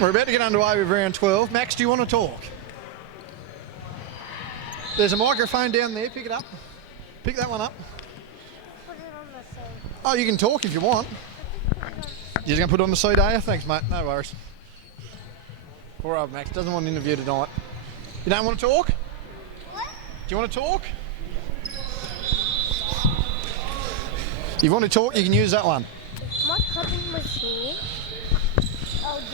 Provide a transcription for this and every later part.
We're about to get underway with round 12. Max, do you want to talk? There's a microphone down there. Pick it up. Pick that one up. Put it on the seat. Oh, you can talk if you want. You're just going to put it on the seat, are you? Thanks, mate. No worries. Poor old Max doesn't want an interview tonight. You don't want to talk? What? Do you want to talk? You want to talk, you can use that one. If my cousin was here, I'll do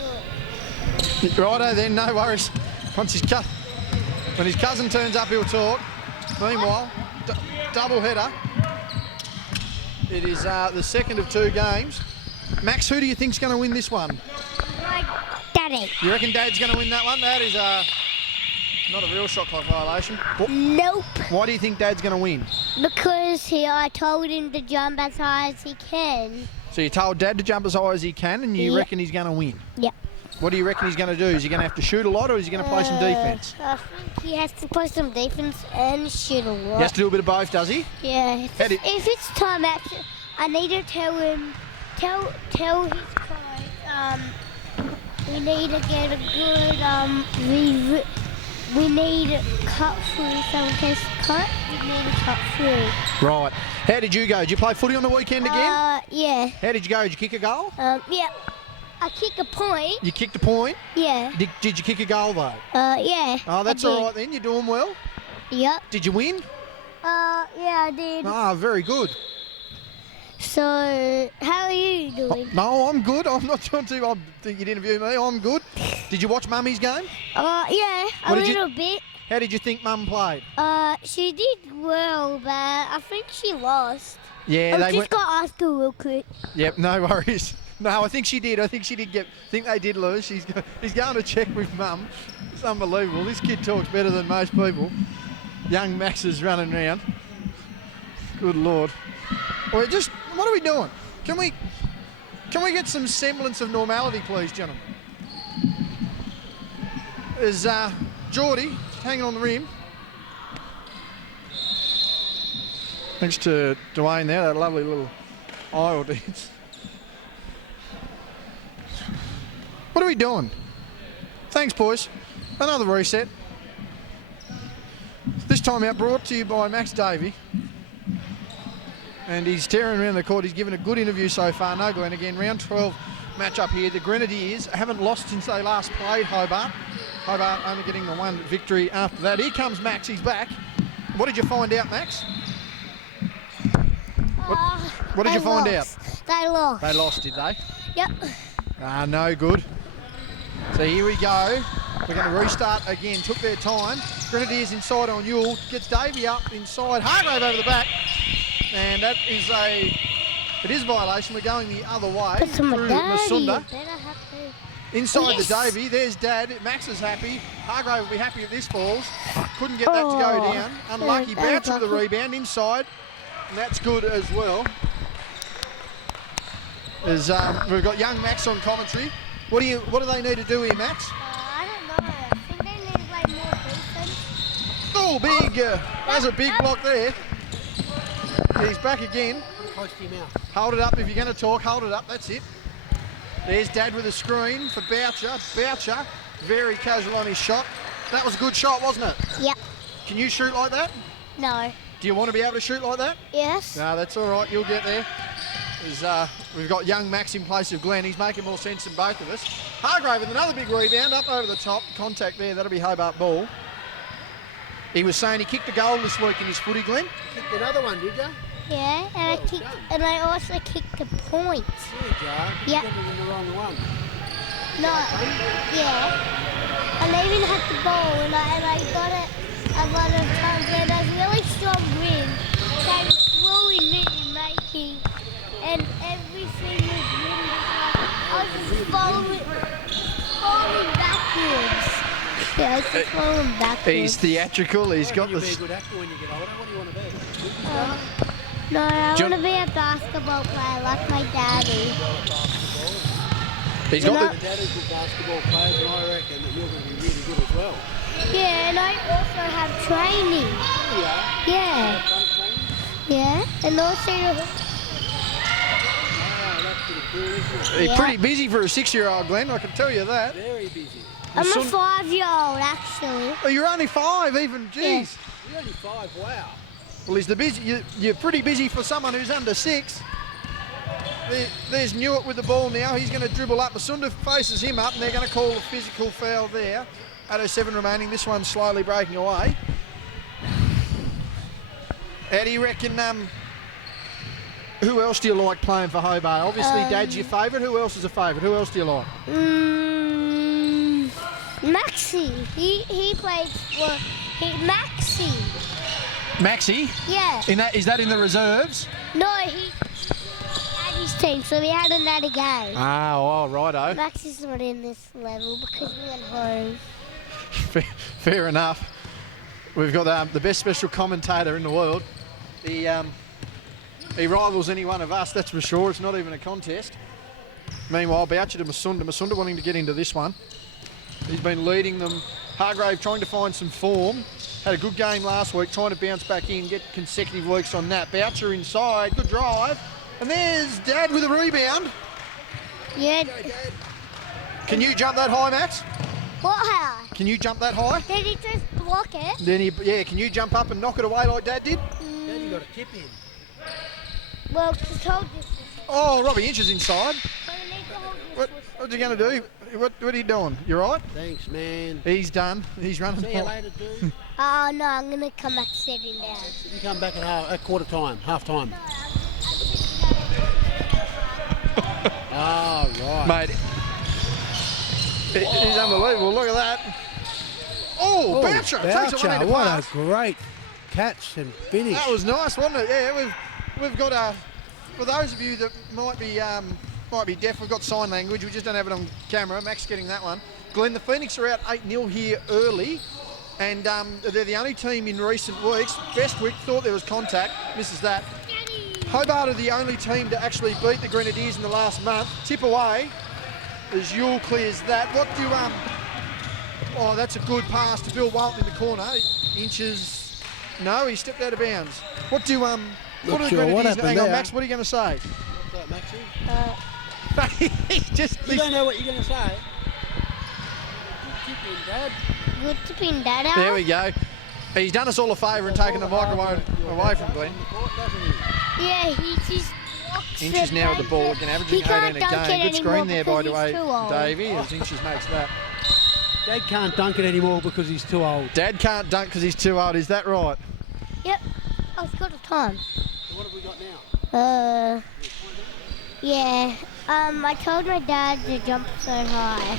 it. Righto then, no worries. When his cousin turns up, he'll talk. Meanwhile, double header. It is the second of two games. Max, who do you think's going to win this one? My daddy. You reckon Dad's going to win that one? That is not a real shot clock violation. Nope. Why do you think Dad's going to win? Because I told him to jump as high as he can. So you told Dad to jump as high as he can, and you Yep. reckon he's going to win? Yep. What do you reckon he's going to do? Is he going to have to shoot a lot, or is he going to play some defence? I think he has to play some defence and shoot a lot. He has to do a bit of both, does he? Yeah. How do- If it's time action, I need to tell him, tell his coach, we need to get a good, we need to cut through, so in case cut, we need to cut through. Right. How did you go? Did you play footy on the weekend again? Yeah. How did you go? Did you kick a goal? Yeah. I kick a point. You kicked a point? Yeah. Did you kick a goal, though? Yeah. Oh, that's I all did. right then. You're doing well. Yep. Did you win? Yeah, I did. Ah, very good. So, how are you doing? No, I'm good. I'm not trying to. I think you'd interview me. I'm good. Did you watch Mummy's game? Yeah, a What did you- little bit. How did you think Mum played? She did well, but I think she lost. Yeah, I they just went. got asked her real quick. Yep, no worries. No, I think she did. I think she did get. I think they did lose. He's going to check with Mum. It's unbelievable. This kid talks better than most people. Young Max is running around. Good Lord. Well, what are we doing? Can we get some semblance of normality, please, gentlemen? There's Geordie hanging on the rim. Thanks to Dwayne there, that lovely little aisle dance. What are we doing? Thanks, boys. Another reset. This time out brought to you by Max Davey. And he's tearing around the court. He's given a good interview so far. No Glenn again. Round 12 match up here. The Grenadiers haven't lost since they last played Hobart. Hobart only getting the one victory after that. Here comes Max. He's back. What did you find out, Max? What did you find out? They lost. They lost, did they? Yep. No good. So here we go. We're going to restart again. Took their time. Grenadiers inside on Yule. Gets Davey up inside. Hargrave over the back. And that is it is a violation. We're going the other way Put some through daddy. Masunda. Better have to- Inside Yes. the Davey. There's Dad. Max is happy. Hargrave will be happy if this falls. Couldn't get that to go Oh. down. Unlucky. Yeah, Bounce with the unlucky. rebound inside. And that's good as well. As we've got young Max on commentary. What do they need to do here, Max? I don't know. I think they need to play more defense. Oh, big. That's a big block there. He's back again. Close to your mouth. Hold it up if you're going to talk. Hold it up. That's it. There's Dad with a screen for Boucher. Boucher, very casual on his shot. That was a good shot, wasn't it? Yep. Can you shoot like that? No. Do you want to be able to shoot like that? Yes. No, that's all right. You'll get there. We've got young Max in place of Glenn. He's making more sense than both of us. Hargrave with another big rebound up over the top. Contact there. That'll be Hobart ball. He was saying he kicked a goal this week in his footy, Glenn. Kicked another one, did you? Yeah, and I also kicked the points. Did ya? Yeah. You got it in the wrong one. No. Yeah. And I even had the ball, and I got it a lot of times. And a really strong wind came throwing me, making, and everything was wind. I was just falling backwards. Yeah, I was just falling backwards. He's theatrical. He's got You'll be a the. good actor when you get older. What do you want to be? No, I Do you- want to be a basketball player like my daddy. He's You got know- the. Daddy's good basketball players, and I reckon that you're going to be really good as well. Yeah, and I also have training. Yeah. Yeah, Front training? yeah, and also Oh, that's pretty cool. cool, isn't it? He's Yeah. pretty busy for a 6-year-old, Glenn, I can tell you that. Very busy. I'm a Son- 5-year-old, actually. Oh, you're only 5 even, jeez. You're only 5, wow. Well, he's the busy. You're pretty busy for someone who's under 6. There's Newitt with the ball now. He's going to dribble up. Masunda faces him up, and they're going to call a physical foul there. 8:07 remaining. This one's slowly breaking away. How do you reckon? Who else do you like playing for Hobart? Obviously, Dad's your favourite. Who else is a favourite? Who else do you like? Maxie. He plays for Maxie. Maxie. Yeah. Is that in the reserves? No, he had his team, so we had another game. Ah, oh, righto. Maxie's not in this level because we went home. Fair enough. We've got the best special commentator in the world. He rivals any one of us, that's for sure. It's not even a contest. Meanwhile, Boucher to Masunda. Masunda wanting to get into this one. He's been leading them. Hargrave trying to find some form. Had a good game last week, trying to bounce back in, get consecutive weeks on that. Boucher inside, good drive. And there's Dad with a rebound. Yeah. Can you jump that high, Max? What high? Can you jump that high? Did he just block it? Then can you jump up and knock it away like Dad did? Then you got a tip in. Well, just hold this. Oh, Robbie Inch is inside. So we need to hold this. What's he going to do? What are you doing? You right? Thanks, man. He's done. He's running. See you later, dude. Oh, no, I'm going to come back sitting down. You come back at quarter time, half time. Oh, right. Mate, he's unbelievable. Look at that. Oh, Boucher takes it one into What pass. a great catch and finish. That was nice, wasn't it? Yeah, we've got for those of you that might be deaf, we've got sign language. We just don't have it on camera. Max getting that one. Glenn, the Phoenix are out 8-0 here early, and they're the only team in recent weeks. Bestwick thought there was contact, misses that. Hobart are the only team to actually beat the Grenadiers in the last month. Tip away as Yule clears that. What do oh, that's a good pass to Bill Walton in the corner. Inches. No, he stepped out of bounds. What do what are the sure Grenadiers? what happened Hang on, there. Max. What are you going to say? What's that, Maxie? He's just. You don't know what you're going to say. Good tip in, Dad. Good to pin that out. There we go. He's done us all a favour and taken the microphone away from Glenn. Yeah, he just walks Inches it now with the ball, like again, that. averaging He can't 18 a dunk game. it Good anymore screen there, by the because way, he's too old. Davey, as Inches makes that. Dad can't dunk it anymore because he's too old. Dad can't dunk because he's too old. Is that right? Yep. I've got a time. So what have we got now? Yeah. I told my dad to jump so high.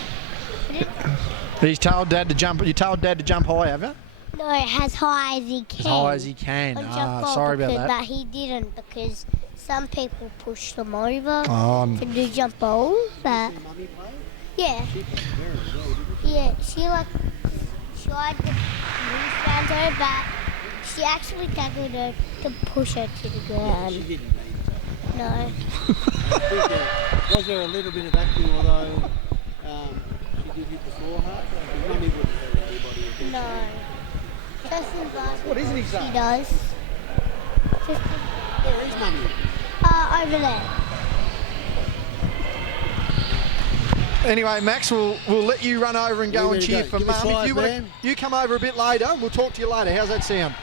He's told Dad to jump. You told Dad to jump high, have you? No, as high as he can. As high as he can. On jump Ah, ball sorry about because- that. But he didn't because some people push them over Oh, to do jump balls. But Mummy play? yeah, yeah, she tried to move around her, but she actually tackled her to push her to the She ground. didn't mean it. No. I think was there a little bit of acting, although she did hit the floor hard? Mummy wouldn't hurt anybody. I think. No. Just in basketball. What isn't he She saying? does. Just Where is Mummy? over there. Anyway, Max, we'll let you run over and go Where and you cheer go? for Give me Mum. five, If man. you come over a bit later, we'll talk to you later. How's that sound?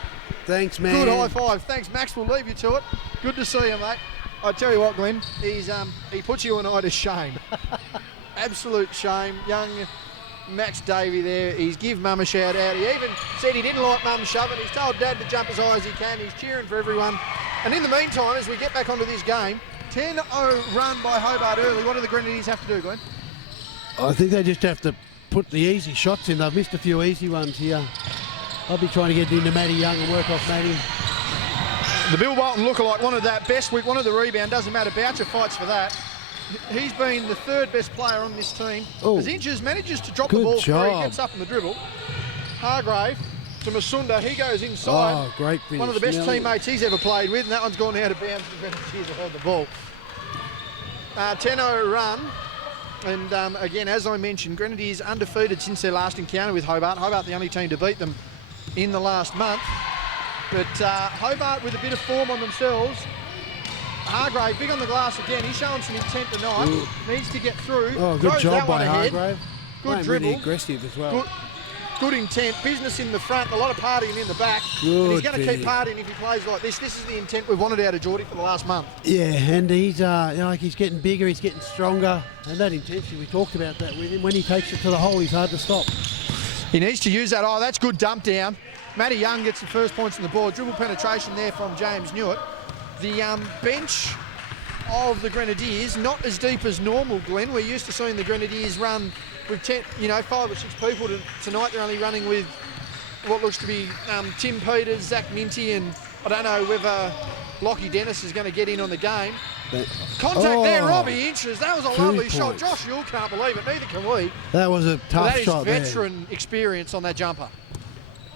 Thanks, man. Good high five. Thanks, Max. We'll leave you to it. Good to see you, mate. I tell you what, Glenn, he puts you and I to shame. Absolute shame. Young Max Davey there. He's give Mum a shout out. He even said he didn't like Mum shoving. He's told Dad to jump as high as he can. He's cheering for everyone. And in the meantime, as we get back onto this game, 10-0 run by Hobart early. What do the Grenadiers have to do, Glenn? I think they just have to put the easy shots in. They've missed a few easy ones here. I'll be trying to get into Matty Young and work off Matty. The Bill Walton lookalike wanted that. Bestwick wanted the rebound. Doesn't matter. Boucher fights for that. He's been the third best player on this team. Oh. As Inches manages to drop the Good ball free, job. gets up in the dribble. Hargrave to Masunda. He goes inside. Oh, great finish. One of the best Nearly. teammates he's ever played with, and that one's gone out of bounds. The Grenadiers have held the ball. 10-0 run. And again, as I mentioned, Grenadiers undefeated since their last encounter with Hobart. Hobart the only team to beat them in the last month. But Hobart with a bit of form on themselves. Hargrave, big on the glass again. He's showing some intent tonight. Needs to get through. Oh, good Throws job that one by ahead. Hargrave. Good Playing dribble. really aggressive as well. Good intent. Business in the front. A lot of partying in the back. Good And he's going to keep finish. partying if he plays like this. This is the intent we've wanted out of Geordie for the last month. Yeah, and he's like he's getting bigger, he's getting stronger, and that intensity, we talked about that with him. When he takes it to the hole, he's hard to stop. He needs to use that. Oh, that's good dump down. Matty Young gets the first points on the board. Dribble penetration there from James Newitt. The bench of the Grenadiers, not as deep as normal, Glenn. We're used to seeing the Grenadiers run with 5 or 6 people. Tonight they're only running with what looks to be Tim Peters, Zach Minty, and I don't know whether Lockie Dennis is going to get in on the game. Contact there, Robbie Inches. That was a lovely shot. Josh Yule can't believe it. Neither can we. That was a tough shot there. That is veteran experience on that jumper.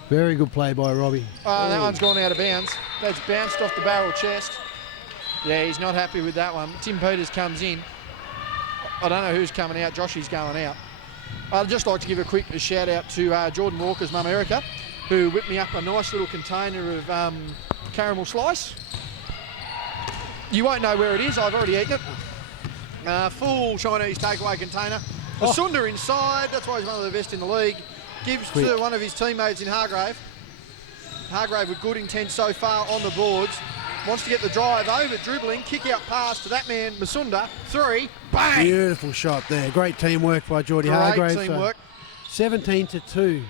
Very good play by Robbie. Oh, that one's gone out of bounds. That's bounced off the barrel chest. Yeah, he's not happy with that one. Tim Peters comes in. I don't know who's coming out. Joshy's going out. I'd just like to give a quick shout out to Jordan Walker's mum, Erica, who whipped me up a nice little container of caramel slice. You won't know where it is. I've already eaten it. Full Chinese takeaway container. Masunda inside. That's why he's one of the best in the league. Gives to one of his teammates in Hargrave. Hargrave with good intent so far on the boards. Wants to get the drive over, dribbling, kick out pass to that man, Masunda. 3, bang! Beautiful shot there. Great teamwork by Geordie Hargrave. Great teamwork. 17-2.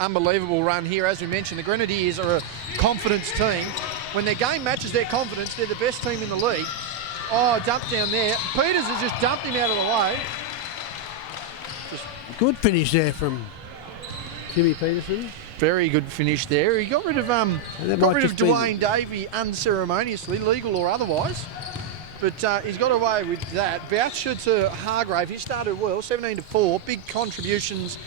Unbelievable run here. As we mentioned, the Grenadiers are a confidence team. When their game matches their confidence, they're the best team in the league. Oh, dump down there. Peters has just dumped him out of the way. Good finish there from Timmy Peterson. Very good finish there. He got rid of just been- Dwayne Davey unceremoniously, legal or otherwise. But he's got away with that. Boucher to Hargrave. He started well, 17-4. Big contributions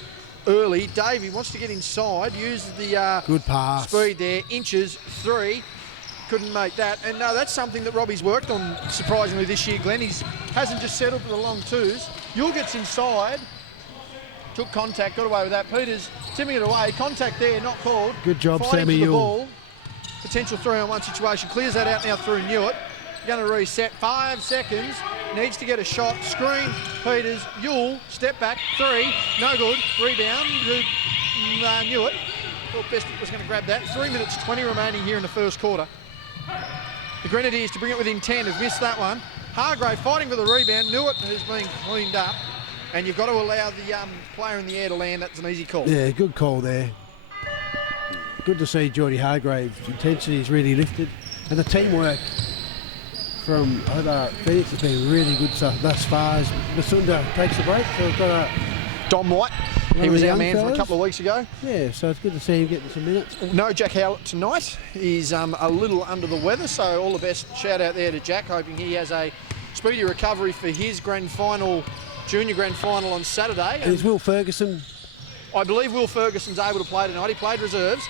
early. Davey wants to get inside. Uses the good pass. Speed there. Inches, 3. Couldn't make that. And no, that's something that Robbie's worked on surprisingly this year, Glenn. He hasn't just settled for the long twos. Yule gets inside. Took contact, got away with that. Peters tipping it away. Contact there, not called. Good job, Fighting Sammy for the Yule. ball. Potential 3-on-1 situation. Clears that out now through Newitt. Going to reset. 5 seconds. Needs to get a shot. Screen. Peters. Yule. Step back. 3. No good. Rebound. Newitt. Thought Bestwick was going to grab that. 3 minutes 20 remaining here in the first quarter. The Grenadiers to bring it within 10 have missed that one. Hargrave fighting for the rebound. Newitt has been cleaned up. And you've got to allow the player in the air to land. That's an easy call. Yeah, good call there. Good to see Geordie Hargrave's intensity is really lifted. And the teamwork from Hobart Phoenix has been really good thus far as Masunda takes a break. So we've got a Dom White, he was our man from a couple of weeks ago. Yeah, so it's good to see him getting some minutes. No Jack Howlett tonight. He's a little under the weather, so all the best shout out there to Jack, hoping he has a speedy recovery for his junior grand final on Saturday. And is Will Ferguson? I believe Will Ferguson's able to play tonight. He played reserves.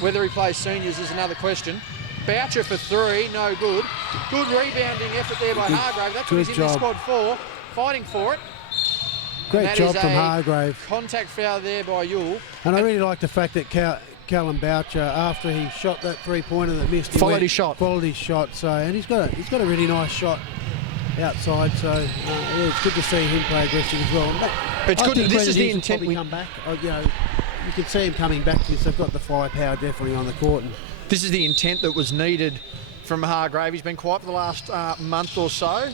Whether he plays seniors is another question. Boucher for 3, no good. Good rebounding effort there by Hargrave. That's what he's in this squad for, fighting for it. Great job from Hargrave. Contact foul there by Yule. And I really like the fact that Callum Boucher, after he shot that 3-pointer that missed, Followed his shot. So, and he's got a really nice shot outside. So yeah, it's good to see him play aggressive as well. It's good. This is the intent. We come back. You can see him coming back to this. They've got the firepower definitely on the court. And this is the intent that was needed from Hargrave. He's been quiet for the last month or so,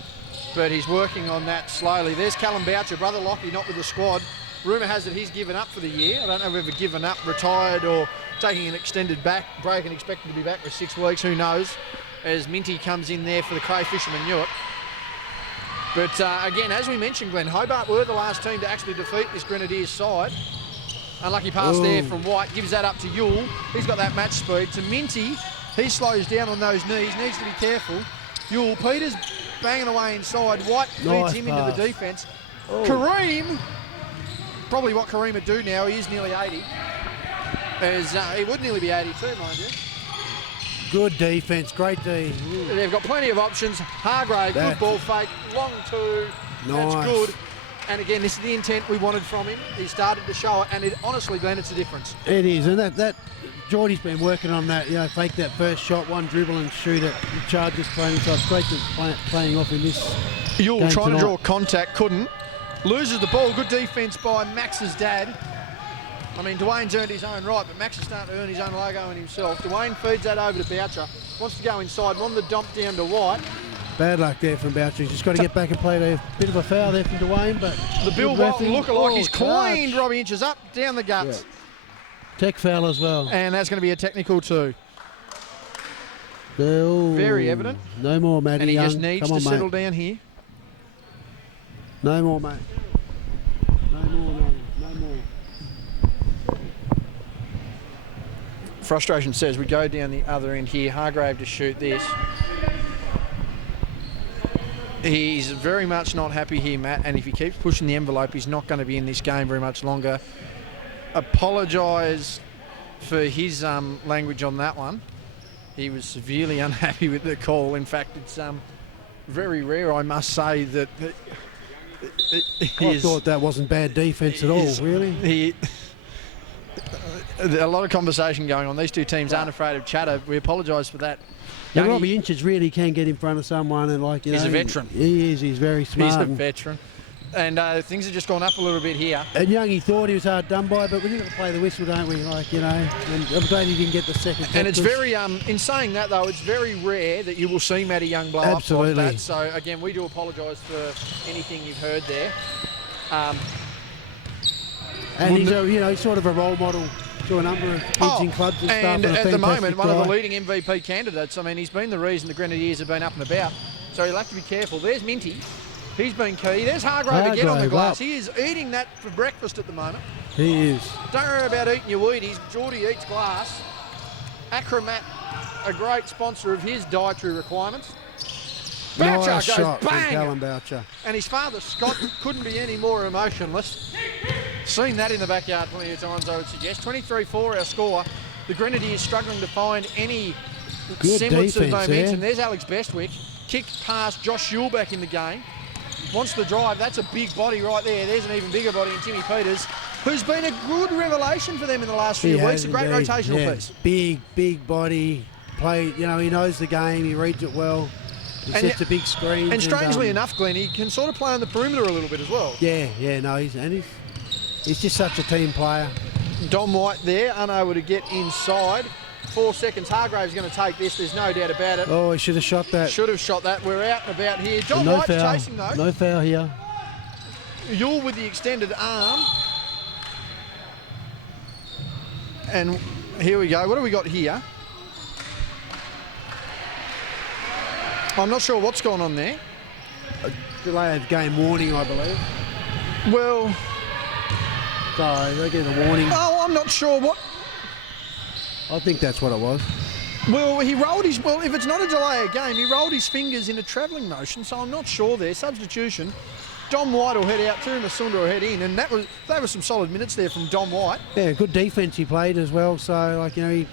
but he's working on that slowly. There's Callum Boucher, brother Lockie, not with the squad. Rumour has it he's given up for the year. I don't know whether given up, retired, or taking an extended break and expected to be back for 6 weeks. Who knows? As Minty comes in there for the Crayfisherman Newitt. But again, as we mentioned, Glenn, Hobart were the last team to actually defeat this Grenadiers side. Unlucky pass there from White, gives that up to Yule. He's got that match speed. To Minty, he slows down on those knees, needs to be careful. Yule, Peters banging away inside. White leads him into the defence. Kareem, probably what Kareem would do now, he is nearly 80. He would nearly be 82, mind you. good defence, great D. They've got plenty of options. Hargrave, good ball fake, long 2. Nice. That's good. And again, this is the intent we wanted from him. He started to show it, and honestly, Glenn, it's a difference. It is, and that Geordie's been working on that, fake that first shot, one dribble and shoot it. The Chargers playing, so it's great that playing off in this Yule game trying tonight. to draw contact, couldn't. Loses the ball. Good defence by Max's dad. I mean, Dwayne's earned his own right, but Max is starting to earn his own logo in himself. Dwayne feeds that over to Boucher. Wants to go inside. Wanted the dump down to White. Bad luck there from Boucher. He's just got to get back and play a bit of a foul there from Dwayne, but The Bill Walton lookalike. He's cleaned touch. Robbie Inches up, down the guts. Tech foul as well. And that's going to be a technical too. Oh, Very evident. No more, Matty And he Young. just needs Come to on, settle mate. down here. No more, mate. No more, mate. No more. Frustration says we go down the other end here. Hargrave to shoot this. He's very much not happy here, Matt, and if he keeps pushing the envelope, he's not going to be in this game very much longer. Apologise for his language on that one. He was severely unhappy with the call. In fact, it's very rare, I must say, that I thought that wasn't bad defence at all, really. A lot of conversation going on. These two teams aren't afraid of chatter. We apologise for that. And Robbie Inches really can get in front of someone and He's a veteran. He is. He's very smart. He's a veteran. And things have just gone up a little bit here. And Youngie thought he was hard done by, but we've got to play the whistle, don't we? And I'm glad he didn't get the second. And it's very, in saying that though, it's very rare that you will see Matty Young blow up like that. So again, we do apologise for anything you've heard there. And he's he's sort of a role model to a number of kids in clubs and stuff. And at the moment, one guy. of the leading MVP candidates. I mean, he's been the reason the Grenadiers have been up and about. So he'll have to be careful. There's Minty. He's been key. There's Hargrave again on the glass. Up. He is eating that for breakfast at the moment. He is. Don't worry about eating your Wheaties. Geordie eats glass. Acromat, a great sponsor of his dietary requirements. Boucher Nice goes shot from bang! Callum Boucher. And his father, Scott, couldn't be any more emotionless. Seen that in the backyard plenty of times, I would suggest. 23-4 our score. The Grenadiers struggling to find any Good semblance of defence momentum. there. There's Alex Bestwick. Kicked past Josh Yule back in the game. Wants the drive. That's a big body right there. There's an even bigger body in Timmy Peters, who's been a good revelation for them in the last few weeks. A great rotational piece. Big body. Play, he knows the game. He reads it well. He sets a big screen. And strangely enough, Glenn, he can sort of play on the perimeter a little bit as well. He's just such a team player. Dom White there, unable to get inside. 4 seconds. Hargrave's going to take this. There's no doubt about it. Oh, he should have shot that. Should have shot that. We're out and about here. Dom White's chasing though. No foul here. Yule with the extended arm. And here we go. What do we got here? I'm not sure what's going on there. A delay of game warning, I believe. Well... So they get a warning. Oh, I'm not sure what... I think that's what it was. Well, he rolled his... Well, if it's not a delay of game, he rolled his fingers in a travelling motion, so I'm not sure there. Substitution. Dom White will head out, Turu Masunda will head in, and that was some solid minutes there from Dom White. Yeah, good defence he played as well, so, he...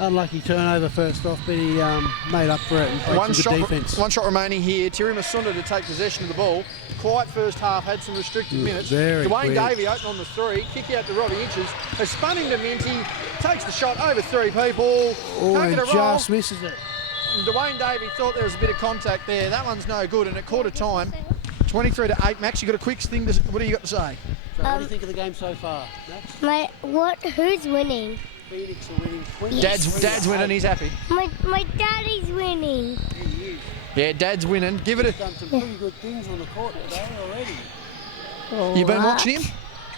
Unlucky turnover first off, but he made up for it and played some good defence. One shot remaining here. Turu Masunda to take possession of the ball. Quiet first half, had some restricted minutes. Dwayne Davey open on the three. Kick out to Robbie Inches. Has spun into Minty. Takes the shot over 3 people. Can't get a roll. Just misses it. And Dwayne Davey thought there was a bit of contact there. That one's no good. And at quarter time, 23-8. Max, you got a quick thing to... What do you got to say? So what do you think of the game so far, Max? Who's winning? Phoenix are winning 20. Dad's winning, he's happy. My daddy's winning. He is. Yeah, Dad's winning. Give it a... He's done some pretty good things on the court today already. You've been watching him?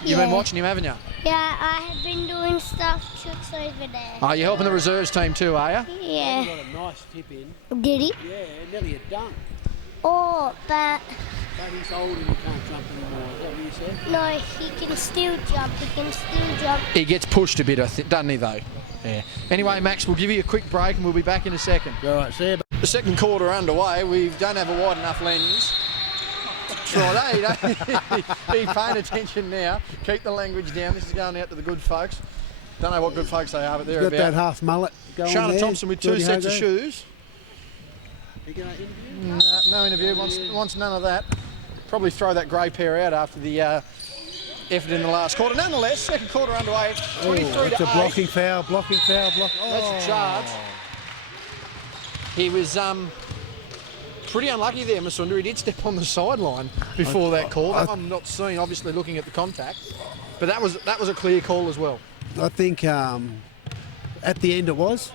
You've been watching him, haven't you? Yeah, I have been doing tricks over there. Oh, you're helping the reserves team too, are you? Yeah. He got a nice tip in. Did he? Yeah, nearly a dunk. Oh, but... But he's old and he can't jump anymore. Is that what you said? No, he can still jump. He can still jump. He gets pushed a bit, doesn't he, though? Yeah. Anyway, Max, we'll give you a quick break and we'll be back in a second. All right, see you. The second quarter underway. We don't have a wide enough lens. That's right, Be paying attention now. Keep the language down. This is going out to the good folks. Don't know what good folks they are, but they're Got about. that half mullet going Shana there. Thompson with 2 sets of shoes. You going to interview? No interview. Wants none of that. Probably throw that grey pair out after the effort in the last quarter. Nonetheless, second quarter underway, 23 to 8. It's a blocking foul. That's a charge. He was pretty unlucky there, Masunda. He did step on the sideline before that call. That one I'm not seeing, obviously looking at the contact. But that was a clear call as well. I think at the end it was.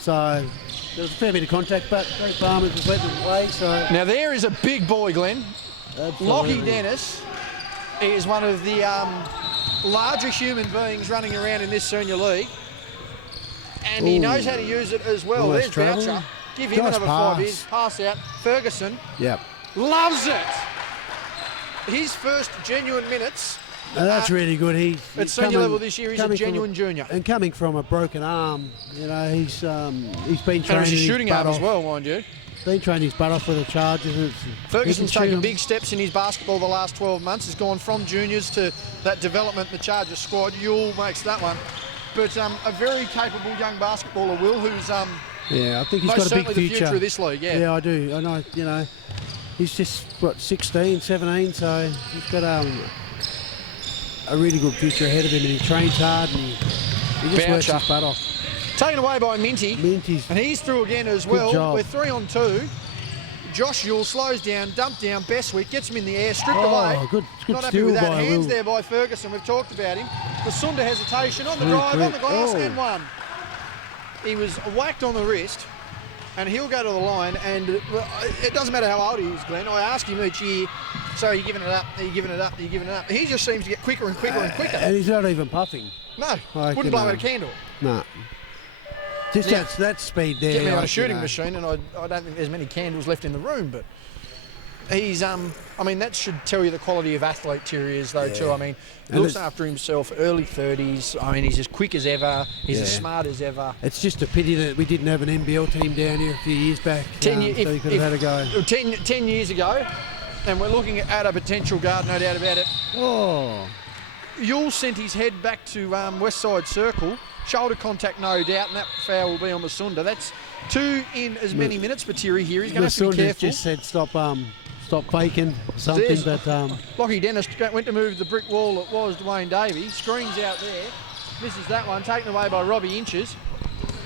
So there was a fair bit of contact, but Greg Farmers was letting it away. So now there is a big boy, Glenn. absolutely. Lockie Dennis is one of the larger human beings running around in this senior league. And he knows how to use it as well. Nice There's travel. Boucher. Give him Nice another pass. 5 years. Pass out. Ferguson Yep. loves it. His first genuine minutes And that's really good. He's at senior level this year. He's a coming from genuine junior. And coming from a broken arm, you know, he's been training And he's his shooting butt arm as off. well, mind you. Been training his butt off for the Chargers. And Ferguson's he can shoot taken 'em. big steps in his basketball the last 12 months. He's gone from juniors to that development in the Chargers squad. Yule makes that one. But a very capable young basketballer, Will, who's Yeah, I think he's most got a certainly big the future future. of this league, yeah. Yeah, I do. I know, you know, he's just, what, 16, 17, so he's got a really good future ahead of him, and he trains hard, and he just works Boucher. his butt off. Taken away by Minty. Minty's And he's through again as Good well. job. We're 3 on 2. Josh Yule slows down, dump down, Bestwick, gets him in the air, stripped away. good Not happy steal with that. by Hands Will. there by Ferguson. We've talked about him. The Sunda hesitation on the Very drive, on quick. the glass, Oh. and one. He was whacked on the wrist, and he'll go to the line. And it doesn't matter how old he is, Glenn. I ask him each year, so are you giving it up? Are you giving it up? Are you giving it up? He just seems to get quicker and quicker and quicker. And he's not even puffing. No, Like, wouldn't you blow out know. a candle. No. Just Yeah. that speed there. Get me on a like, shooting you know. machine, and I don't think there's many candles left in the room, but he's I mean, that should tell you the quality of athlete Thierry is, though, too. I mean, he And looks it's- after himself, early 30s. I mean, he's as quick as ever. He's as Yeah. smart as ever. It's just a pity that we didn't have an NBL team down here a few years back. 10 so years, he could have had a go. 10 years ago, and we're looking at a potential guard, no doubt about it. Oh, Yule sent his head back to West Side Circle. Shoulder contact, no doubt, and that foul will be on Masunda. That's 2 in as many minutes for Thierry here. He's going to have to be Masunda's careful. just said stop faking something, There's- but Lockie Dennis went to move the brick wall that was Dwayne Davey. Screens out there. Misses that one, taken away by Robbie Inches.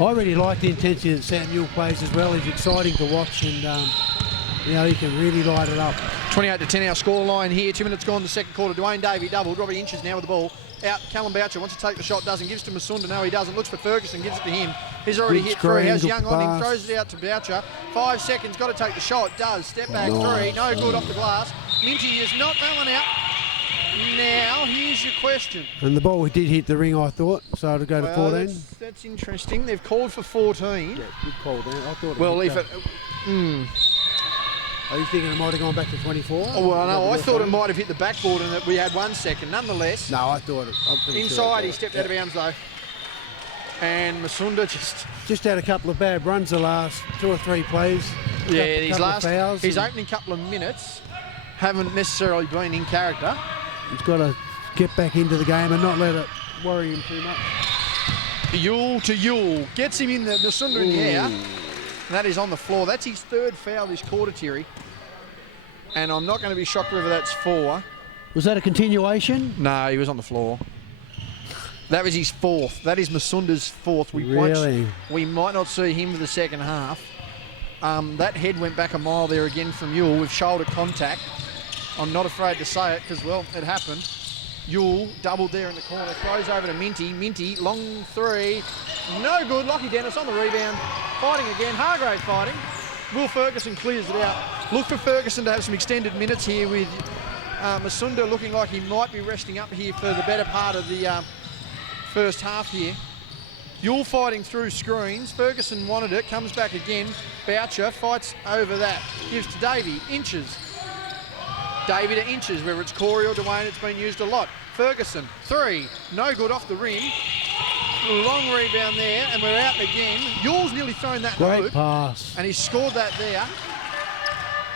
I really like the intensity that Sam Newell plays as well. He's exciting to watch, and you know, he can really light it up. 28 to 10 our score line here. 2 minutes gone in the second quarter. Dwayne Davey doubled. Robbie Inches now with the ball. Out, Callum Boucher wants to take the shot, doesn't. Gives to Masunda, no he doesn't. Looks for Ferguson, gives it to him. He's already Good hit 3. Has screen, Young good on him, pass. throws it out to Boucher. 5 seconds, got to take the shot. Does. Step back, Nice. 3. No good off the glass. Minty is not going out. Now, here's your question. And the ball did hit the ring, I thought, so it'll go to 14. That's interesting. They've called for 14. Yeah, good call there. I thought. Well, hit if that. it... Are you thinking it might have gone back to 24? Oh, well, no, I Is that thought it your might have hit the backboard and that we had 1 second. Nonetheless, No, I thought it. I'm pretty sure inside it he was. stepped out of bounds though. And Masunda Just had a couple of bad runs the last 2 or 3 plays. his fouls. his and opening couple of minutes haven't necessarily been in character. He's got to get back into the game and not let it worry him too much. Yule to Yule gets him in the Masunda in the air. And that is on the floor. That's his 3rd foul this quarter, Thierry. And I'm not going to be shocked whether that's 4. Was that a continuation? No, he was on the floor. That was his 4th. That is Masunda's 4th. Really? We might not see him for the second half. That head went back a mile there again from Yule with shoulder contact. I'm not afraid to say it because, well, it happened. Yule doubled there in the corner, throws over to Minty. Minty, long 3. No good. Lockie Dennis on the rebound. Fighting again. Hargrave fighting. Will Ferguson clears it out. Look for Ferguson to have some extended minutes here with Masunda looking like he might be resting up here for the better part of the first half here. Yule fighting through screens. Ferguson wanted it, comes back again. Boucher fights over that. Gives to Davey. Inches. Davey to Inches, whether it's Corey or Dwayne, it's been used a lot. Ferguson, 3. No good off the rim. Long rebound there, and we're out again. Yule's nearly thrown that Great hoop, pass. and he scored that there.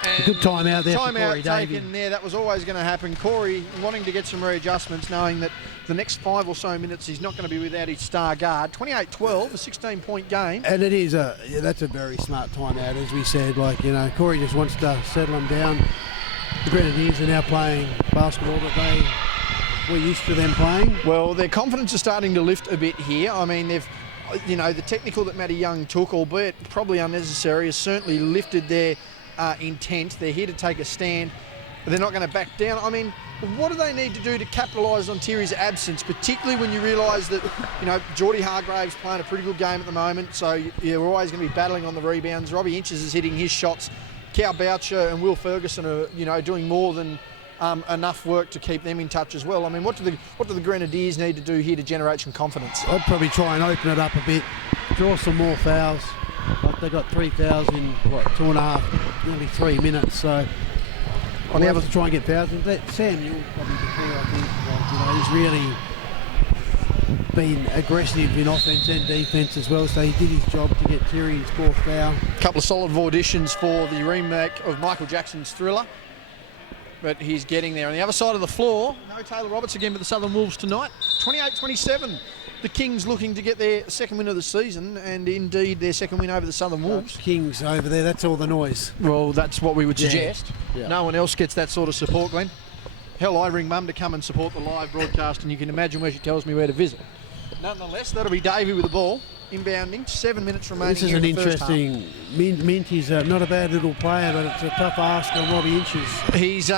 And Good timeout there for Corey timeout taken Davey. there. That was always going to happen. Corey wanting to get some readjustments, knowing that the next 5 or so minutes he's not going to be without his star guard. 28-12, a 16-point game. And it is that's a very smart timeout, as we said. Like, you know, Corey just wants to settle him down. The Grenadiers are now playing basketball that they we're used to them playing. Well, their confidence is starting to lift a bit here. I mean, they've, you know, the technical that Matty Young took, albeit probably unnecessary, has certainly lifted their intent. They're here to take a stand. But they're not going to back down. I mean, what do they need to do to capitalise on Thierry's absence, particularly when you realise that, you know, Geordie Hargrave's playing a pretty good game at the moment, so you're always going to be battling on the rebounds. Robbie Inches is hitting his shots. Cal Boucher and Will Ferguson are, you know, doing more than enough work to keep them in touch as well. I mean, what do the Grenadiers need to do here to generate some confidence? I'd probably try and open it up a bit, draw some more fouls. Like they got 3 fouls in, 2.5, nearly 3 minutes, so on the other to try and get fouls. Sam Newell probably the key, I think. Like, you know, he's really been aggressive in offence and defence as well, so he did his job to get Thierry his 4th foul. A couple of solid auditions for the remake of Michael Jackson's Thriller, but he's getting there. On the other side of the floor, no Taylor Roberts again with the Southern Wolves tonight. 28-27. The Kings looking to get their second win of the season, and indeed their second win over the Southern Wolves. Kings over there, that's all the noise. Well, that's what we would suggest. Yeah. No one else gets that sort of support, Glenn. Hell, I ring Mum to come and support the live broadcast, and you can imagine where she tells me where to visit. Nonetheless, that'll be Davey with the ball, inbounding. 7 minutes remaining. This is here an in the first interesting. Minty's not a bad little player, but it's a tough ask on Robbie Inches. He's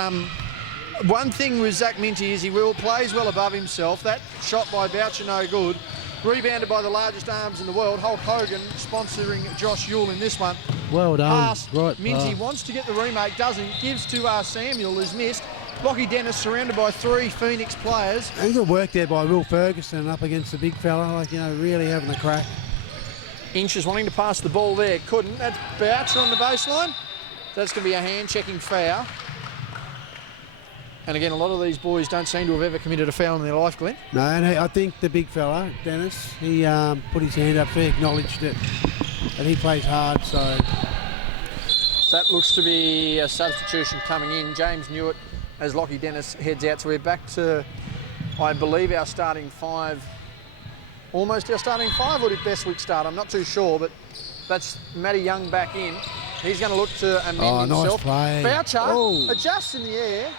one thing with Zach Minty is he plays well above himself. That shot by Boucher no good. Rebounded by the largest arms in the world, Hulk Hogan, sponsoring Josh Yule in this one. Well done. Pass. Right. Minty wants to get the remake, doesn't. Gives to Samuel, is missed. Lockie Dennis surrounded by 3 Phoenix players. And good work there by Will Ferguson up against the big fella, like, you know, really having a crack. Inches wanting to pass the ball there, couldn't. That's Boucher on the baseline. That's going to be a hand-checking foul. And again, a lot of these boys don't seem to have ever committed a foul in their life, Glenn. No, and I think the big fella, Dennis, he put his hand up there, acknowledged it, and he plays hard, so... That looks to be a substitution coming in. James Newitt as Lockie Dennis heads out. So we're back to, I believe, our starting 5. Almost our starting 5, or did Bestwick start? I'm not too sure, but that's Matty Young back in. He's going to look to amend himself. Nice play. Boucher adjusts in the air.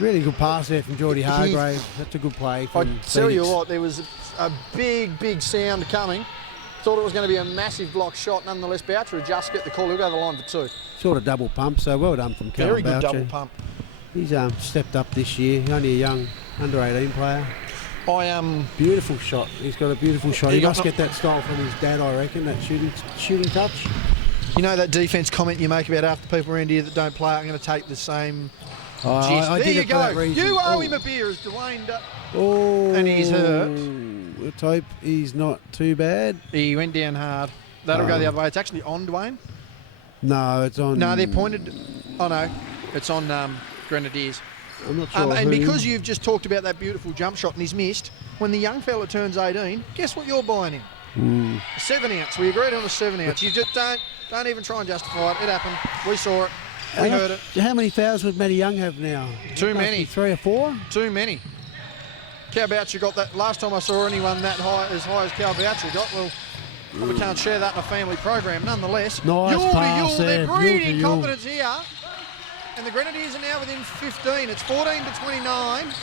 Really good pass there from Geordie Hargrave. That's a good play from Phoenix. Tell you what, there was a big sound coming. Thought it was going to be a massive block shot. Nonetheless, Boucher adjusts, get the call. He'll go to the line for 2. Sort of double pump, so well done from Cal Very good Boucher. double pump. He's stepped up this year. Only a young under-18 player. Beautiful shot. He's got a beautiful shot. He must get that style from his dad, I reckon, that shooting touch. You know that defence comment you make about half the people around here that don't play? I'm going to take the same... I there did you it for that go. reason. You owe him a beer as Dwayne... And he's hurt. Let's hope he's not too bad. He went down hard. That'll go the other way. It's actually on Dwayne. No, it's on... No, they're pointed... Oh, no. It's on Grenadiers. I'm not sure and because you've just talked about that beautiful jump shot and he's missed, when the young fella turns 18, guess what you're buying him? A 7-ounce. We agreed on a 7-ounce. You just don't even try and justify it. It happened. We saw it. We heard it. How many fouls would Matty Young have now? Too many. 3 or 4? Too many. Cal Boucher got that. Last time I saw anyone that high as Cal Boucher got, well, we can't share that in a family program. Nonetheless, Nice pass they're there. breeding Yule. confidence here. And the Grenadiers are now within 15. It's 14-29.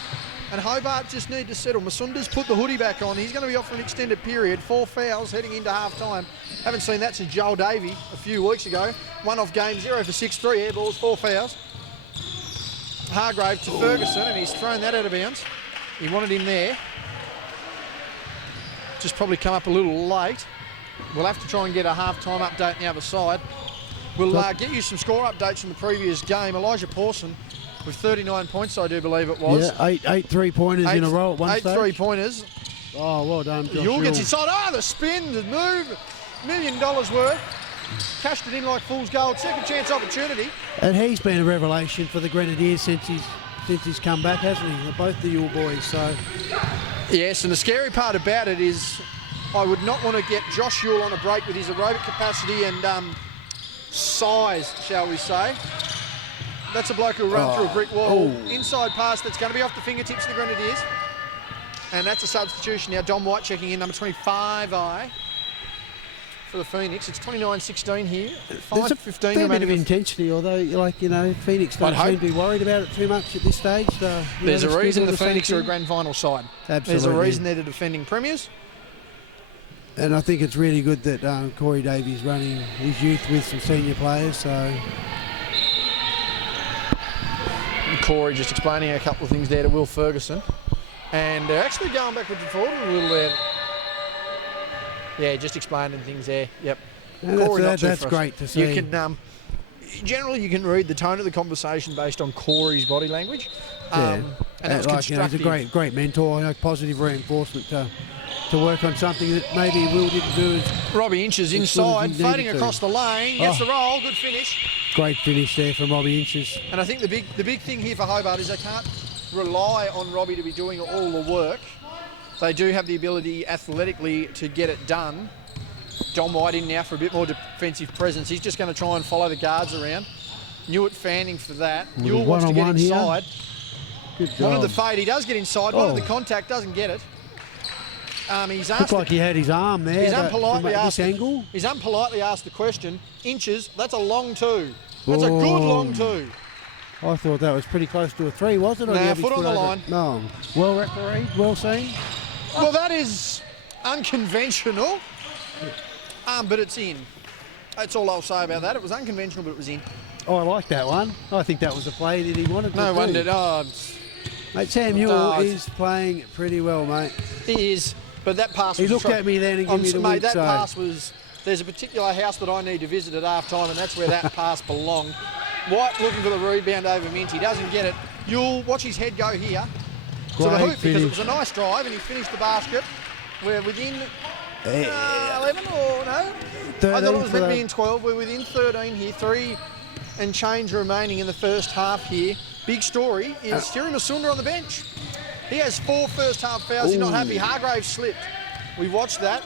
And Hobart just need to settle. Masunda's put the hoodie back on. He's going to be off for an extended period. 4 fouls heading into half-time. Haven't seen that since Joel Davey a few weeks ago. 1 off game, 0 for 6, 3 air balls, 4 fouls. Hargrave to Ferguson, and he's thrown that out of bounds. He wanted him there. Just probably come up a little late. We'll have to try and get a half-time update on the other side. We'll get you some score updates from the previous game. Elijah Pawson with 39 points, I do believe it was. Yeah, 8 3-pointers in a row at one 8 stage. 3-pointers. Oh, well done, Josh Yule gets Yule. inside. The spin, the move. $1 million worth. Cashed it in like fool's gold. Second chance opportunity. And he's been a revelation for the Grenadiers since he's come back, hasn't he? Both the Yule boys, so... Yes, and the scary part about it is I would not want to get Josh Yule on a break with his aerobic capacity and size, shall we say. That's a bloke who'll run through a brick wall. Inside pass that's going to be off the fingertips of the Grenadiers. And that's a substitution now. Dom White checking in, number 25, for the Phoenix. It's 29-16 here. There's a 5:15 fair bit of remaining. intensity, although, Phoenix don't seem to be worried about it too much at this stage. There's a reason the same Phoenix are a thing. grand final side. Absolutely. There's a reason they're the defending premiers. And I think it's really good that Corey Davies running his youth with some senior players. So Corey just explaining a couple of things there to Will Ferguson. And they're actually going backwards and forward a little there. Yeah, just explaining things there. Yep. Corey, that's great to see. You can generally you can read the tone of the conversation based on Corey's body language. And that's constructive. He's a great mentor, positive reinforcement to work on something that maybe Will didn't do. Robbie Inches inside, fading across the lane, gets the roll, good finish. Great finish there from Robbie Inches. And I think the big thing here for Hobart is they can't rely on Robbie to be doing all the work. They do have the ability athletically to get it done. John White in now for a bit more defensive presence. He's just going to try and follow the guards around. Newitt fanning for that. Newell wants to get inside. Good job. Wanted the fade, he does get inside. Wanted the contact, doesn't get it. He's asked. Looked like he had his arm there. He's unpolitely asked. This angle. He's unpolitely asked the question. Inches. That's a long two. That's a good long two. I thought that was pretty close to a 3, wasn't it? Nah, foot on the line. No. Well refereed, well seen. Well, that is unconventional, but it's in. That's all I'll say about that. It was unconventional, but it was in. Oh, I like that one. I think that was a play that he wanted to do. No wonder. Mate, Sam Newell is playing pretty well, mate. He is, but that pass was... He looked at me then and gave me the mate, wink, that pass was... There's a particular house that I need to visit at half-time, and that's where that pass belonged. White looking for the rebound over Mint. He doesn't get it. You'll watch his head go here to the hoop because it was a nice drive, and he finished the basket. We're within 11 or no? 13 I thought it was meant to be in 12. We're within 13 here. 3 and change remaining in the first half here. Big story is Terry Masunda on the bench. He has 4 first-half fouls. He's not happy. Hargraves slipped. We watched that.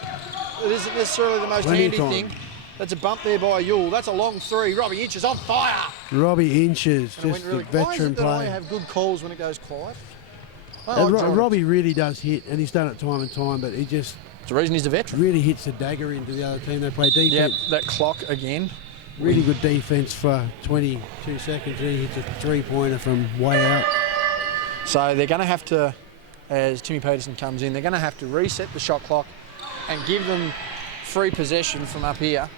It isn't necessarily the most handy thing. That's a bump there by Yule. That's a long 3. Robbie Inches on fire. Robbie Inches, just a veteran player. Why is it that I have good calls when it goes quiet? Robbie really does hit, and he's done it time and time, but he just... It's the reason he's a veteran. Really hits the dagger into the other team. They play defense. Yep, that clock again. Really good defense for 22 seconds. He hits a 3-pointer from way out. So they're going to have to, as Timmy Peterson comes in, they're going to have to reset the shot clock and give them free possession from up here.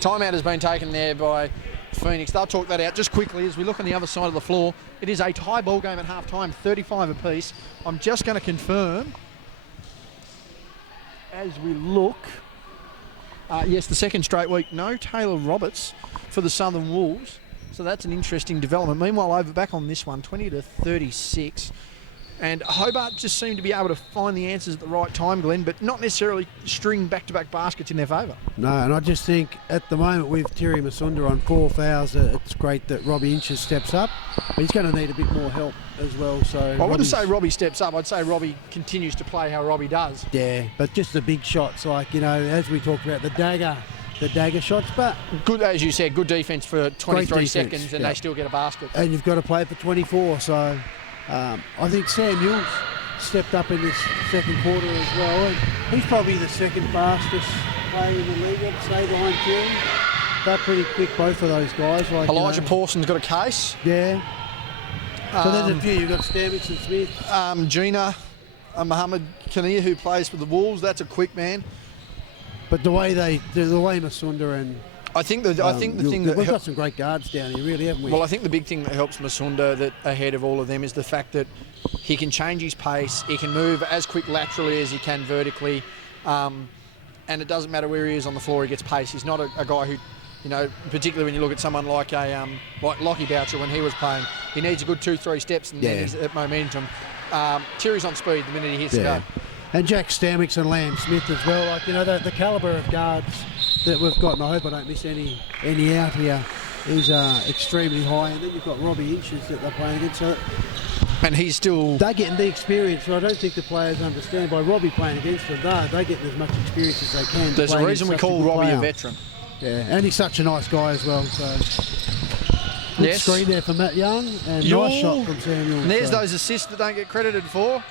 Timeout has been taken there by Phoenix. They'll talk that out just quickly as we look on the other side of the floor. It is a tie ball game at half-time, 35 apiece. I'm just going to confirm as we look. Yes, the second straight week, no Taylor Roberts for the Southern Wolves. So that's an interesting development. Meanwhile, over back on this one, 20-36. And Hobart just seemed to be able to find the answers at the right time, Glenn, but not necessarily string back-to-back baskets in their favour. No, and I just think at the moment with Terry Masunda on 4 fouls, it's great that Robbie Inches steps up. But he's going to need a bit more help as well. So I wouldn't say Robbie steps up. I'd say Robbie continues to play how Robbie does. Yeah, but just the big shots, like, as we talked about, the dagger shots, but... Good, as you said, good defence for 23 seconds and they still get a basket. And you've got to play for 24, so... I think Sam Newell's stepped up in this second quarter as well. And he's probably the second fastest player in the league, I'd say, behind Terry. They're pretty quick, both of those guys. Like, Elijah Pawson's got a case. Yeah. So there's a few. You've got Stamets and Smith. Gina, Mohammed Kania, who plays for the Wolves, that's a quick man. But the way Masunda and... I think the thing that we've got some great guards down here, really, haven't we? Well, I think the big thing that helps Masunda that ahead of all of them is the fact that he can change his pace, he can move as quick laterally as he can vertically, and it doesn't matter where he is on the floor, he gets pace. He's not a guy who, particularly when you look at someone like like Lockie Boucher when he was playing, he needs a good 2-3 steps and then he's at momentum. Terry's on speed the minute he hits the go. And Jack Stamets and Lamb Smith as well, the calibre of guards that we've got, and I hope I don't miss any out here, is extremely high. And then you've got Robbie Inches that they're playing against. And he's still... They're getting the experience, so I don't think the players understand. By Robbie playing against them, they're getting as much experience as they can. There's a reason we call Robbie a veteran. Yeah, and he's such a nice guy as well. So good screen there for Matt Young, and nice shot from Samuel. And there's those assists that don't get credited for.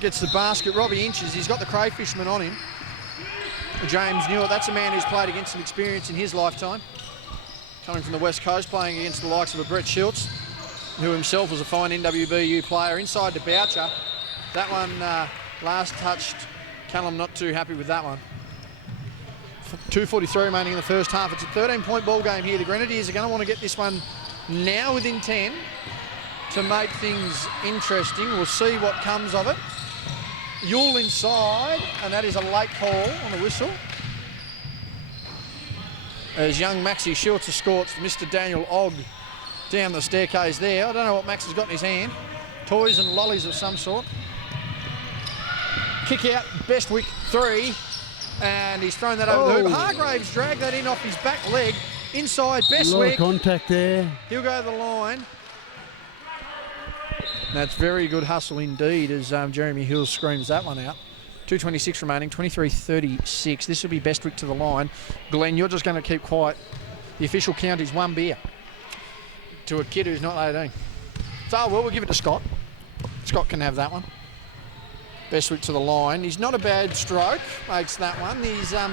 gets the basket. Robbie Inches, he's got the crayfishman on him. James Newitt, that's a man who's played against some experience in his lifetime. Coming from the West Coast, playing against the likes of a Brett Schultz, who himself was a fine NWBU player. Inside to Boucher. That one last touched. Callum not too happy with that one. 2:43 remaining in the first half. It's a 13-point ball game here. The Grenadiers are going to want to get this one now within 10 to make things interesting. We'll see what comes of it. Yule inside, and that is a late call on the whistle. As young Maxie Schultz escorts Mr. Daniel Ogg down the staircase there. I don't know what Max has got in his hand. Toys and lollies of some sort. Kick out, Bestwick 3. And he's thrown that over the hoop. Hargraves dragged that in off his back leg. Inside, Bestwick. A lot of contact there. He'll go to the line. That's very good hustle indeed as Jeremy Hills screams that one out. 2:26 remaining, 23:36. This will be Bestwick to the line. Glenn, you're just going to keep quiet. The official count is 1 beer to a kid who's not 18. So, well, we'll give it to Scott. Scott can have that one. Bestwick to the line. He's not a bad stroke, makes that one. He's a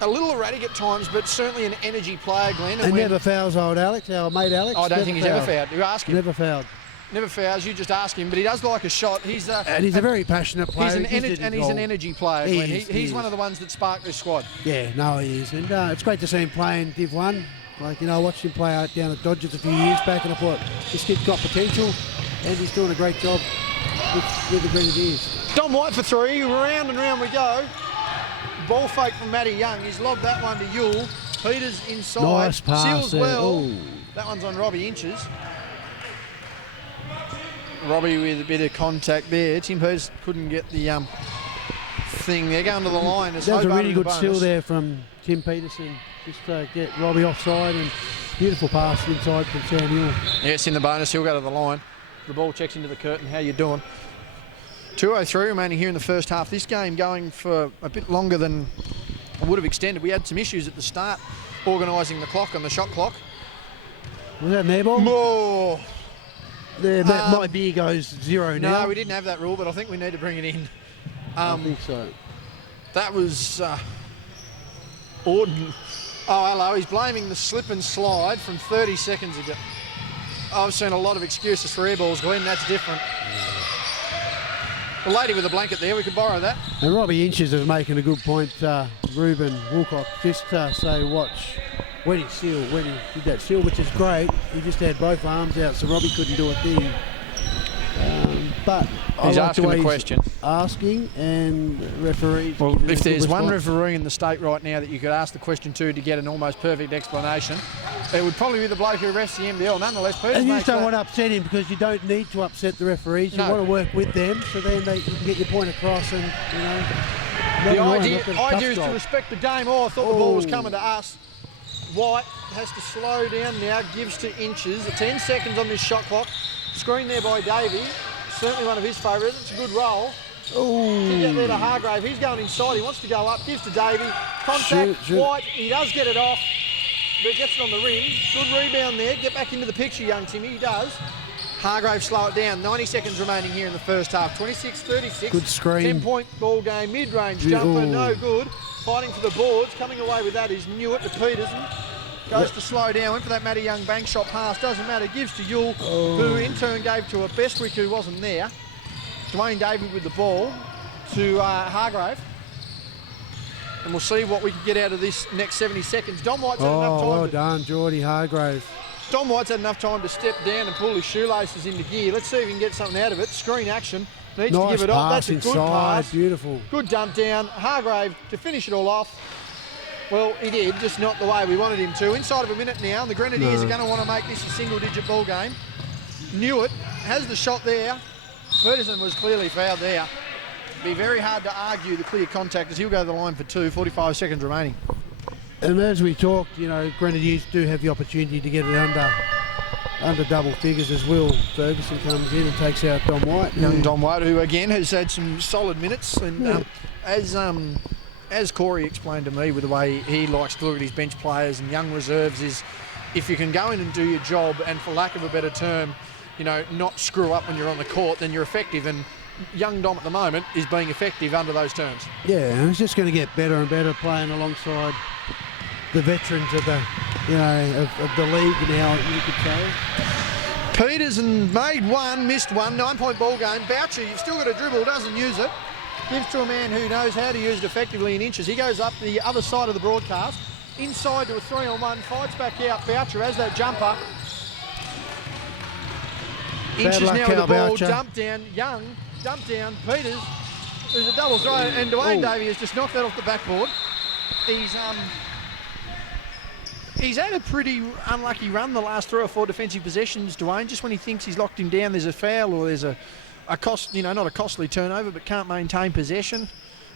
little erratic at times, but certainly an energy player, Glenn. And never fouls old Alex, our mate Alex. I don't think he's ever fouled. You ask him. Never fouled. Never fouls, you just ask him, but he does like a shot. And he's a very passionate player. He's an energy player, Glenn. He's one of the ones that sparked this squad. Yeah, no, he is. And it's great to see him playing Div 1. Like, I watched him play out down at Dodgers a few years back, and I thought, this kid's got potential, and he's doing a great job with the Grenadiers. Dom White for 3, round and round we go. Ball fake from Matty Young. He's lobbed that one to Yule. Peters inside. Nice pass Seals there. well. Ooh. That one's on Robbie Inches. Robbie with a bit of contact there. Tim Peters couldn't get the thing there. Going to the line. That was a really good steal there from Tim Peterson. Just to get Robbie offside, and beautiful pass inside from Sam Hill. Yes, in the bonus. He'll go to the line. The ball checks into the curtain. How you doing? 2:03 remaining here in the first half. This game going for a bit longer than I would have extended. We had some issues at the start organising the clock and the shot clock. Was that an air ball? More. There, my beer goes 0 now. No, we didn't have that rule, but I think we need to bring it in. I think so. That was Auden. Oh, hello. He's blaming the slip and slide from 30 seconds ago. I've seen a lot of excuses for air balls, Glenn. That's different. The lady with the blanket there, we could borrow that. And Robbie Inches is making a good point, Ruben Woolcock, just say watch when he did that seal, which is great. He just had both arms out, so Robbie couldn't do a thing. But he's like asking the question. Asking, and referees. Well, if there's one referee in the state right now that you could ask the question to get an almost perfect explanation, it would probably be the bloke who refs the MDL. Nonetheless, Peters and you makes just don't want to upset him, because you don't need to upset the referees. You want to work with them, so then you can get your point across. And the idea is to respect the game. Oh, I thought the ball was coming to us. White has to slow down now. Gives to Inches. 10 seconds on this shot clock. Screen there by Davey. Certainly one of his favourites. It's a good roll. Kick out there to Hargrave. He's going inside. He wants to go up. Gives to Davey. Contact. Shoot. White. He does get it off, but gets it on the rim. Good rebound there. Get back into the picture, young Timmy. He does. Hargrave slow it down. 90 seconds remaining here in the first half. 26-36. Good screen. 10-point ball game. Mid-range jumper. No good. Fighting for the boards. Coming away with that is Newitt to Peterson. Goes to slow down, went for that Matty Young bank shot pass, doesn't matter, gives to Yule, who in turn gave to a Bestwick who wasn't there. Dwayne Davey with the ball to Hargrave. And we'll see what we can get out of this next 70 seconds. Dom White's had enough time. Well done, Geordie Hargrave. Dom White's had enough time to step down and pull his shoelaces into gear. Let's see if he can get something out of it. Screen action. Needs to give it off. That's a good pass. Beautiful. Good dump down. Hargrave to finish it all off. Well, he did, just not the way we wanted him to. Inside of a minute now, and the Grenadiers are going to want to make this a single-digit ball game. Newitt has the shot there. Peterson was clearly fouled there. Be very hard to argue the clear contact as he'll go to the line for 2, 45 seconds remaining. And as we talked, Grenadiers do have the opportunity to get it under double figures as Will Ferguson comes in and takes out Dom White. Young Dom White, who again has had some solid minutes, and as Corey explained to me with the way he likes to look at his bench players and young reserves, is if you can go in and do your job and, for lack of a better term, not screw up when you're on the court, then you're effective. And young Dom at the moment is being effective under those terms. Yeah, and he's just going to get better and better playing alongside the veterans of the, of the league now, you could say. Peterson made one, missed one, 9-point ball game. Boucher, you've still got a dribble, doesn't use it. Gives to a man who knows how to use it effectively in inches. He goes up the other side of the broadcast, inside to a 3-on-1, fights back out. Boucher has that jumper. Inches now with the ball, Boucher. dump down, Young, dump down, Peters. There's a double throw, and Dwayne Davey has just knocked that off the backboard. He's had a pretty unlucky run the last 3 or 4 defensive possessions, Dwayne. Just when he thinks he's locked him down, there's a foul or there's a cost, not a costly turnover, but can't maintain possession.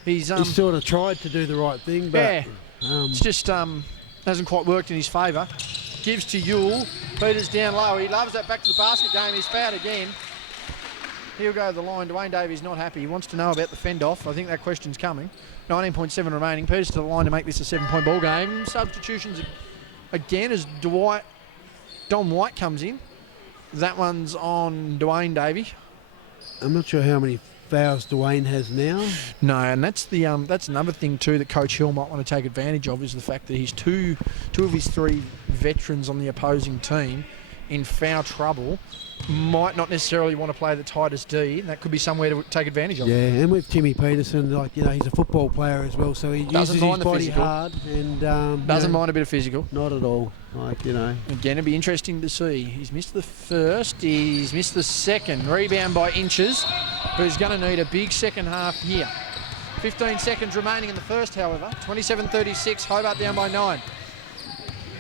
He's sort of tried to do the right thing, but yeah, it's just hasn't quite worked in his favour. Gives to Yule. Peters down low. He loves that back to the basket game. He's fouled again. He'll go to the line. Dwayne Davies not happy. He wants to know about the fend off. I think that question's coming. 19.7 remaining. Peters to the line to make this a 7-point ball game. Substitutions again as Dom White comes in. That one's on Dwayne Davey. I'm not sure how many fouls Dwayne has now. No, and that's that's another thing too that Coach Hill might want to take advantage of, is the fact that he's two of his 3 veterans on the opposing team in foul trouble. Might not necessarily want to play the tightest D, and that could be somewhere to take advantage of. Yeah, and with Timmy Peterson, he's a football player as well, so he uses his body hard and doesn't mind a bit of physical. Not at all. Again, it'd be interesting to see. He's missed the first, he's missed the second. Rebound by Inches, who's going to need a big second half here. 15 seconds remaining in the first, however. 27-36, Hobart down by 9.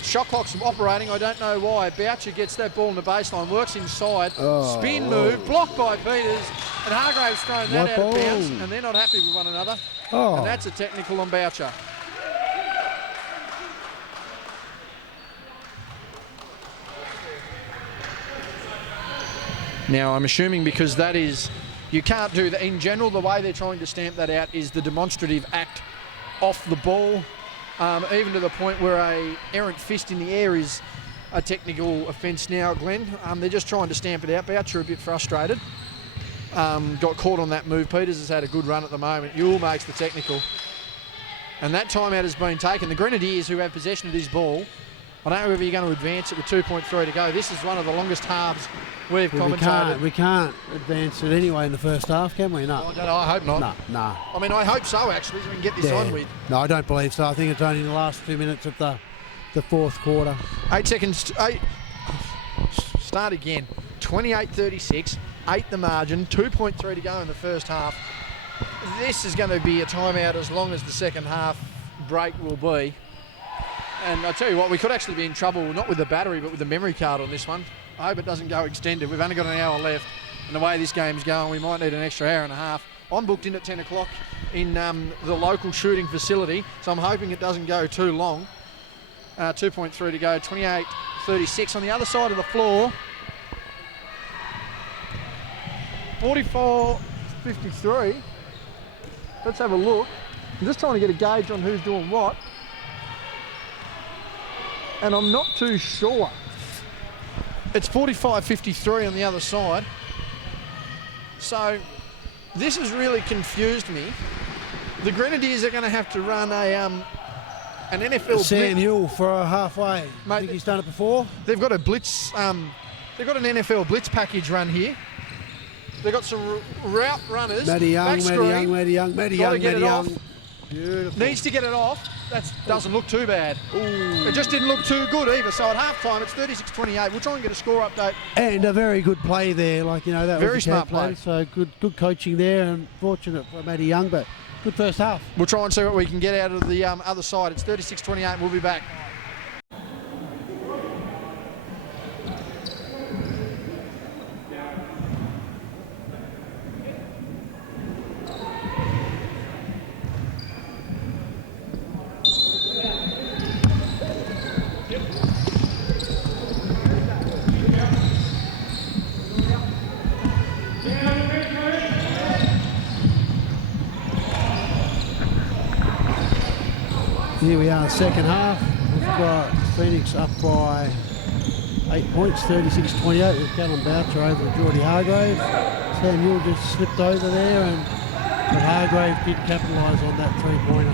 Shot clock's operating, I don't know why. Boucher gets that ball in the baseline, works inside, spin move, blocked by Peters, and Hargrave's thrown that out of bounds, and they're not happy with one another. And that's a technical on Boucher. Now, I'm assuming because that is, you can't do that. In general, the way they're trying to stamp that out is the demonstrative act off the ball. Even to the point where a errant fist in the air is a technical offence now, Glenn. They're just trying to stamp it out. Boucher a bit frustrated. Got caught on that move. Peters has had a good run at the moment. Yule makes the technical. And that timeout has been taken. The Grenadiers, who have possession of this ball, I don't know whether you're going to advance it with 2.3 to go. This is one of the longest halves we've commentated. We can't advance it anyway in the first half, can we? No. I hope not. No. I mean, I hope so, actually, so we can get this on with. No, I don't believe so. I think it's only in the last 2 minutes of the fourth quarter. 8 seconds. Start again. 28-36. 8 the margin. 2.3 to go in the first half. This is going to be a timeout as long as the second half break will be. And I tell you what, we could actually be in trouble, not with the battery, but with the memory card on this one. I hope it doesn't go extended. We've only got an hour left, and the way this game's going, we might need an extra hour and a half. I'm booked in at 10 o'clock in the local shooting facility, so I'm hoping it doesn't go too long. 2.3 to go, 28-36 on the other side of the floor. 44-53. Let's have a look. I'm just trying to get a gauge on who's doing what. And I'm not too sure. It's 45-53 on the other side. So this has really confused me. The Grenadiers are going to have to run an NFL Sam Yule for a halfway. Mate, think he's done it before? They've got a blitz. They've got an NFL blitz package run here. They've got some route runners. Matty Young. Beautiful. Needs to get it off. That doesn't look too bad. Ooh. It just didn't look too good either. So at halftime, it's 36-28. We'll try and get a score update. And a very good play there. That very was smart play. So good coaching there. And fortunate for Matty Young, but good first half. We'll try and see what we can get out of the other side. It's 36-28. We'll be back. Here we are, second half. We've got Phoenix up by 8 points, 36-28 with Callum Boucher over to Geordie Hargrave. Samuel just slipped over there, but Hargrave did capitalise on that 3-pointer.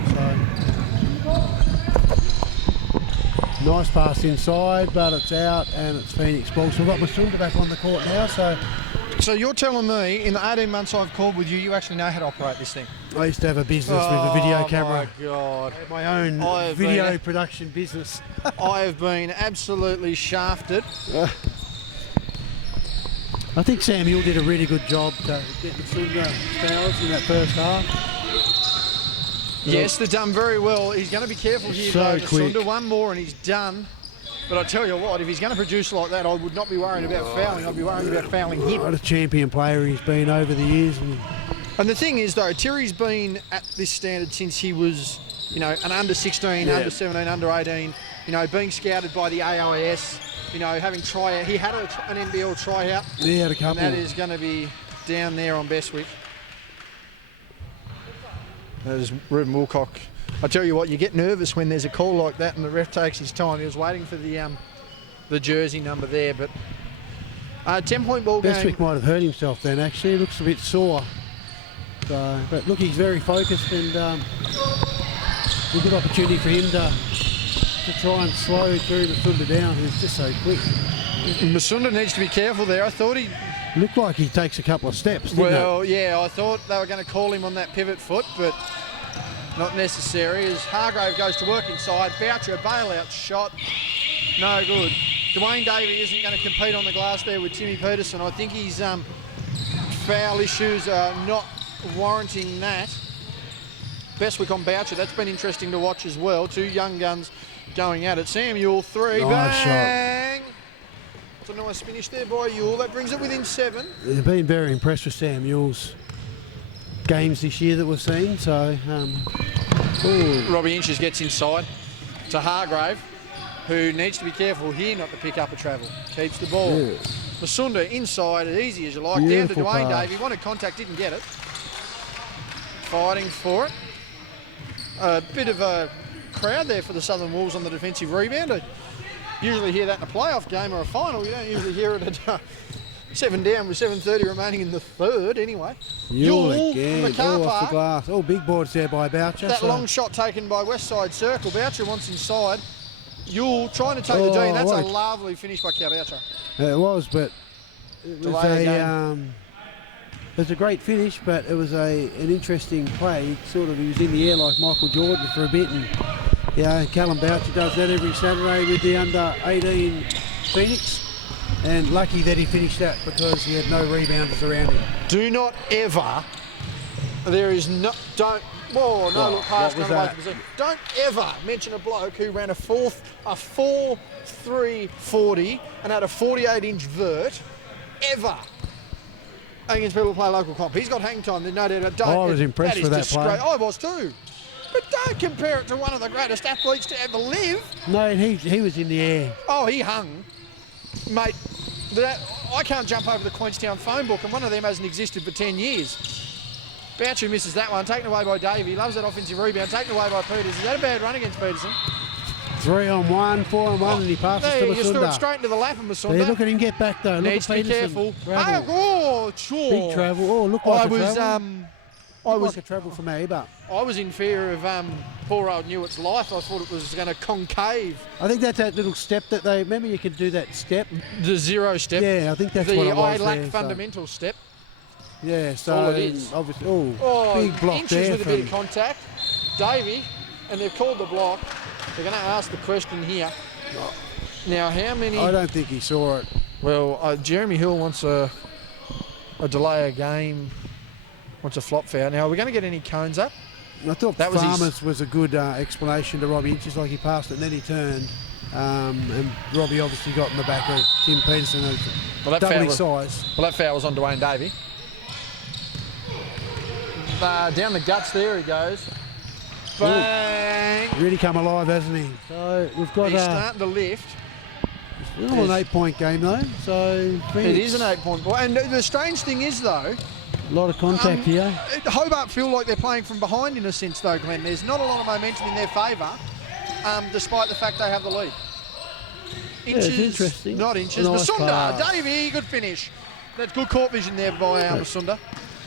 So nice pass inside, but it's out and it's Phoenix ball. So we've got Masunda back on the court now. So you're telling me, in the 18 months I've called with you, you actually know how to operate this thing? I used to have a business with a video camera. Oh my God. My own video production business. I have been absolutely shafted. I think Samuel did a really good job to get the fouls in that first half. Yes, they've done very well. He's going to be careful here, so though. quick. One more and he's done. But I tell you what, if he's going to produce like that, I would not be worried about fouling. I'd be worried about fouling him. What a champion player he's been over the years. And the thing is, though, Terry's been at this standard since he was, you know, an under 16, under 17, under 18, you know, being scouted by the AIS, you know, having tryout. He had an NBL tryout. He had a couple. And that is going to be down there on Bestwick. That is Ruben Woolcock. I tell you what, you get nervous when there's a call like that and the ref takes his time. He was waiting for the jersey number there, but 10-point ball game. Bestwick might have hurt himself then, actually. He looks a bit sore. So, but look, he's very focused and a good opportunity for him to try and slow Terry Masunda down. He's just so quick. Masunda needs to be careful there. I thought he looked like he takes a couple of steps, didn't it? Yeah, I thought they were going to call him on that pivot foot, but not necessary, as Hargrave goes to work inside. Boucher, bailout shot, no good. Dwayne Davey isn't going to compete on the glass there with Timmy Peterson. I think his foul issues are not warranting that. Bestwick on Boucher, that's been interesting to watch as well. Two young guns going at it. Samuel, 3, nice bang! Shot. It's a nice finish there by Ewell. That brings it within 7. They've been very impressed with Samuel's games this year that we've seen. So, Robbie Inches gets inside to Hargrave, who needs to be careful here not to pick up a travel. Keeps the ball. Yeah. Masunda inside, as easy as you like. Beautiful down to Dwayne pass. Davey. Wanted contact, didn't get it. Fighting for it. A bit of a crowd there for the Southern Wolves on the defensive rebound. I usually hear that in a playoff game or a final. You don't usually hear it at 7 down with 7:30 remaining in the third anyway. Yule again. the car Off the park. glass. All big boards there by Boucher. That long shot taken by Westside Circle. Boucher wants inside. Yule trying to take the D, and that's a lovely finish by Cow Boucher. It was, but it was a great finish, but it was an interesting play. He was in the air like Michael Jordan for a bit, and Callum Boucher does that every Saturday with the under 18 Phoenix. And lucky that he finished that because he had no rebounders around him. Do not ever, look past don't ever mention a bloke who ran a 4.340 and had a 48-inch vert, ever, against people who play local comp. He's got hang time, there's no doubt. I was impressed with that play. I was too. But don't compare it to one of the greatest athletes to ever live. No, he was in the air. Oh, he hung. Mate, I can't jump over the Queenstown phone book, and one of them hasn't existed for 10 years. Boucher misses that one, taken away by Davey. Loves that offensive rebound, taken away by Peters. Is that a bad run against Peterson? 3-on-1, 4-on-1, and he passes to Masunda. You threw it straight into the lap of Masunda. Look at him get back though. Needs to be careful. Sure. Big travel. Oh, look like a travel. I was like a travel from Hobart. I was in fear of poor old Newitt's life. I thought it was going to concave. I think that's that little step that remember you could do that step. The 0 step. Yeah, I think that's what it was. The I lack fundamental step. Yeah, so all it is. Obviously, big block Inches there. With a bit of contact. Davey, and they've called the block. They're going to ask the question here. Now, how many? I don't think he saw it. Well, Jeremy Hill wants a delay of game. Wants a flop foul. Now, are we going to get any cones up? I thought that was a good explanation to Robbie Inches, like he passed it and then he turned. And Robbie obviously got in the back of Tim Peterson, double his size. Well, that foul was on Dwayne Davey. Down the guts there he goes. Bang! Ooh, really come alive, hasn't he? So we've got. He's starting to lift. It's an 8-point game though, so it is an 8-point ball. And the strange thing is though, a lot of contact here. Hobart feel like they're playing from behind in a sense though, Glenn. There's not a lot of momentum in their favour, despite the fact they have the lead. Inches, it's interesting. not inches. Nice Masunda, pass. Davey, good finish. That's good court vision there by Masunda.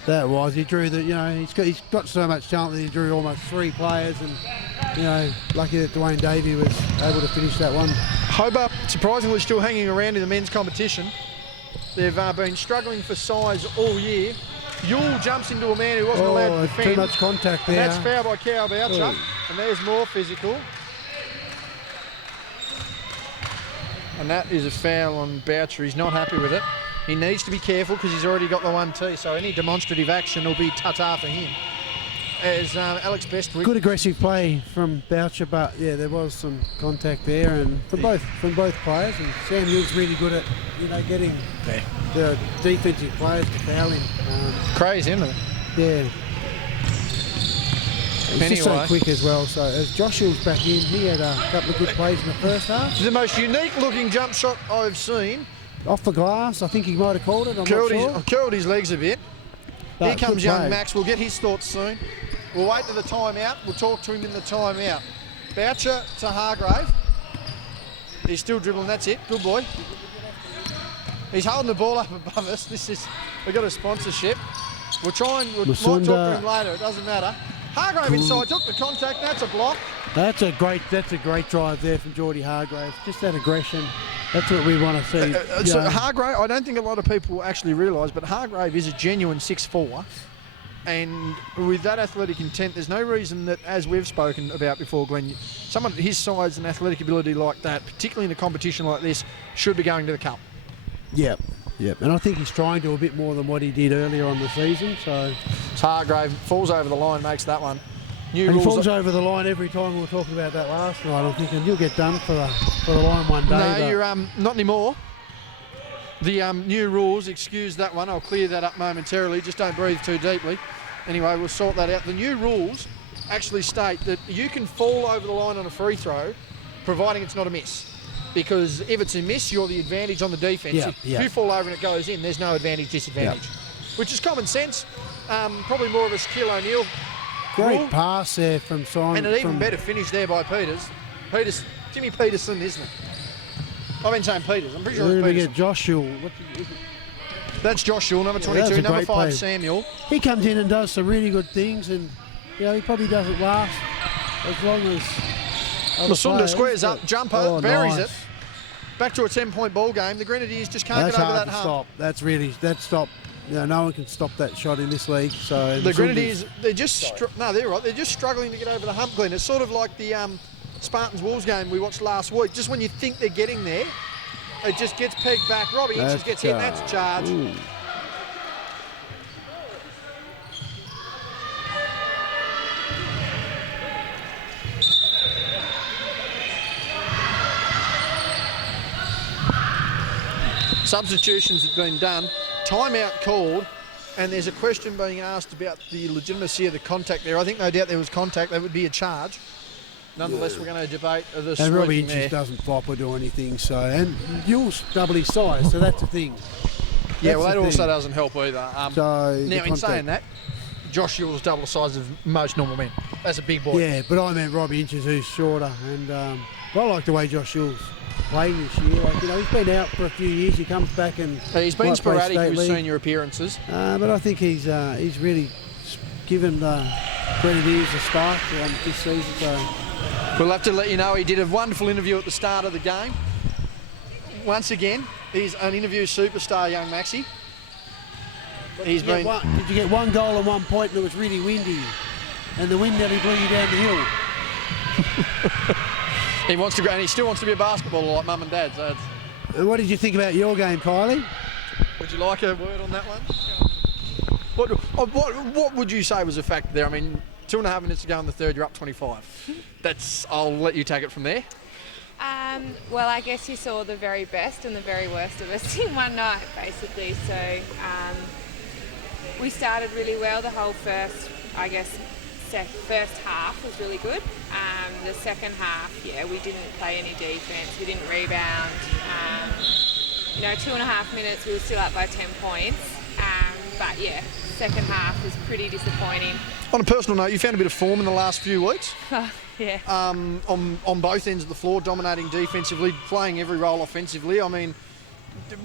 That was. He drew the. He's got so much talent that he drew almost 3 players, and lucky that Dwayne Davey was able to finish that one. Hobart surprisingly still hanging around in the men's competition. They've been struggling for size all year. Yule jumps into a man who wasn't allowed to defend. Too much contact there. And that's foul by Cow Boucher. Oh. And there's more physical. And that is a foul on Boucher. He's not happy with it. He needs to be careful because he's already got the 1T, so any demonstrative action will be ta-ta for him. As Alex Bestwick... Good aggressive play from Boucher, but yeah, there was some contact there, and from both players. And Sam Hill's really good at getting the defensive players to foul him. Crazy, isn't it? Yeah. He's just so Anyway. quick as well. So as Josh Hill's back in, he had a couple of good plays in the first half. The most unique-looking jump shot I've seen. Off the glass, I think he might have called it. I'm Curled not sure. his legs a bit. But Here comes good young play. Max. We'll get his thoughts soon. We'll wait to the timeout. We'll talk to him in the timeout. Boucher to Hargrave. He's still dribbling. That's it. Good boy. He's holding the ball up above us. We've got a sponsorship. We'll might talk to him later. It doesn't matter. Hargrave inside, took the contact. That's a block. That's a great drive there from Geordie Hargrave. Just that aggression. That's what we want to see. So Hargrave, I don't think a lot of people actually realise, but Hargrave is a genuine 6'4", and with that athletic intent, there's no reason that, as we've spoken about before, Glenn, someone his size and athletic ability like that, particularly in a competition like this, should be going to the cup. Yep. And I think he's trying to a bit more than what he did earlier on the season. So Hargrave falls over the line, makes that one. he falls over the line every time. We were talking about that last night. I'm thinking you'll get done for the line one day. No, you're not anymore. The new rules excuse that one. I'll clear that up momentarily. Just don't breathe too deeply. Anyway, we'll sort that out. The new rules actually state that you can fall over the line on a free throw, providing it's not a miss. Because if it's a miss, you're the advantage on the defence. If you fall over and it goes in, there's no advantage, disadvantage. Which is common sense. Probably more of a Shaquille O'Neal Great rule. pass there from Simon. And an even better finish there by Peters. Jimmy Peterson, isn't it? I've been saying Peters. I'm pretty sure We're it's going to Peterson. get Josh Hill. That's Josh Hill, number 22, that's a number great 5, play. Samuel. He comes in and does some really good things, and he probably doesn't last as long as Masunda squares up, jumper, buries nice. it. Back to a 10-point ball game. The Grenadiers just can't That's get over hard that to hump. stop. That's stop. No one can stop that shot in this league. So The Grenadiers, they're just they're right. They're just struggling to get over the hump, Glenn. It's sort of like the Spartans Wolves game we watched last week. Just when you think they're getting there, it just gets pegged back. Robbie Inches gets hit. That's a charge. Ooh. Substitutions have been done. Timeout called. And there's a question being asked about the legitimacy of the contact there. I think no doubt there was contact. That would be a charge. Nonetheless, we're going to debate the And Robbie sweeping there. Inches doesn't flop or do anything. So and Yule's double his size, so that's the thing. Yeah, well, That's that the also thing. doesn't help either. So Now, in saying that, Josh Ewell's double the size of most normal men. That's a big boy. Yeah, but I meant Robbie Inches, who's shorter, and but I like the way Josh Ewell's playing this year. Like, he's been out for a few years. He comes back and He's been might play sporadic state with league. senior appearances. But I think he's really given the Grenadiers a spark this season. So We'll have to let you know he did a wonderful interview at the start of the game. Once again, he's an interview superstar, young Maxie. He's did you get 1 goal and 1 point, and it was really windy, and the wind nearly blew you down the hill. He wants to go, and he still wants to be a basketballer like mum and dad. So And what did you think about your game, Kylie? would you like a word on that one? What would you say was a factor there? I mean, 2.5 minutes to go in the third, you're up 25. I'll let you take it from there. Well, I guess you saw the very best and the very worst of us in one night, basically. So we started really well. The whole first half was really good. The second half, we didn't play any defence. We didn't rebound. 2.5 minutes, we were still up by 10 points. But second half was pretty disappointing. On a personal note, you found a bit of form in the last few weeks. Yeah. On both ends of the floor, dominating defensively, playing every role offensively. I mean,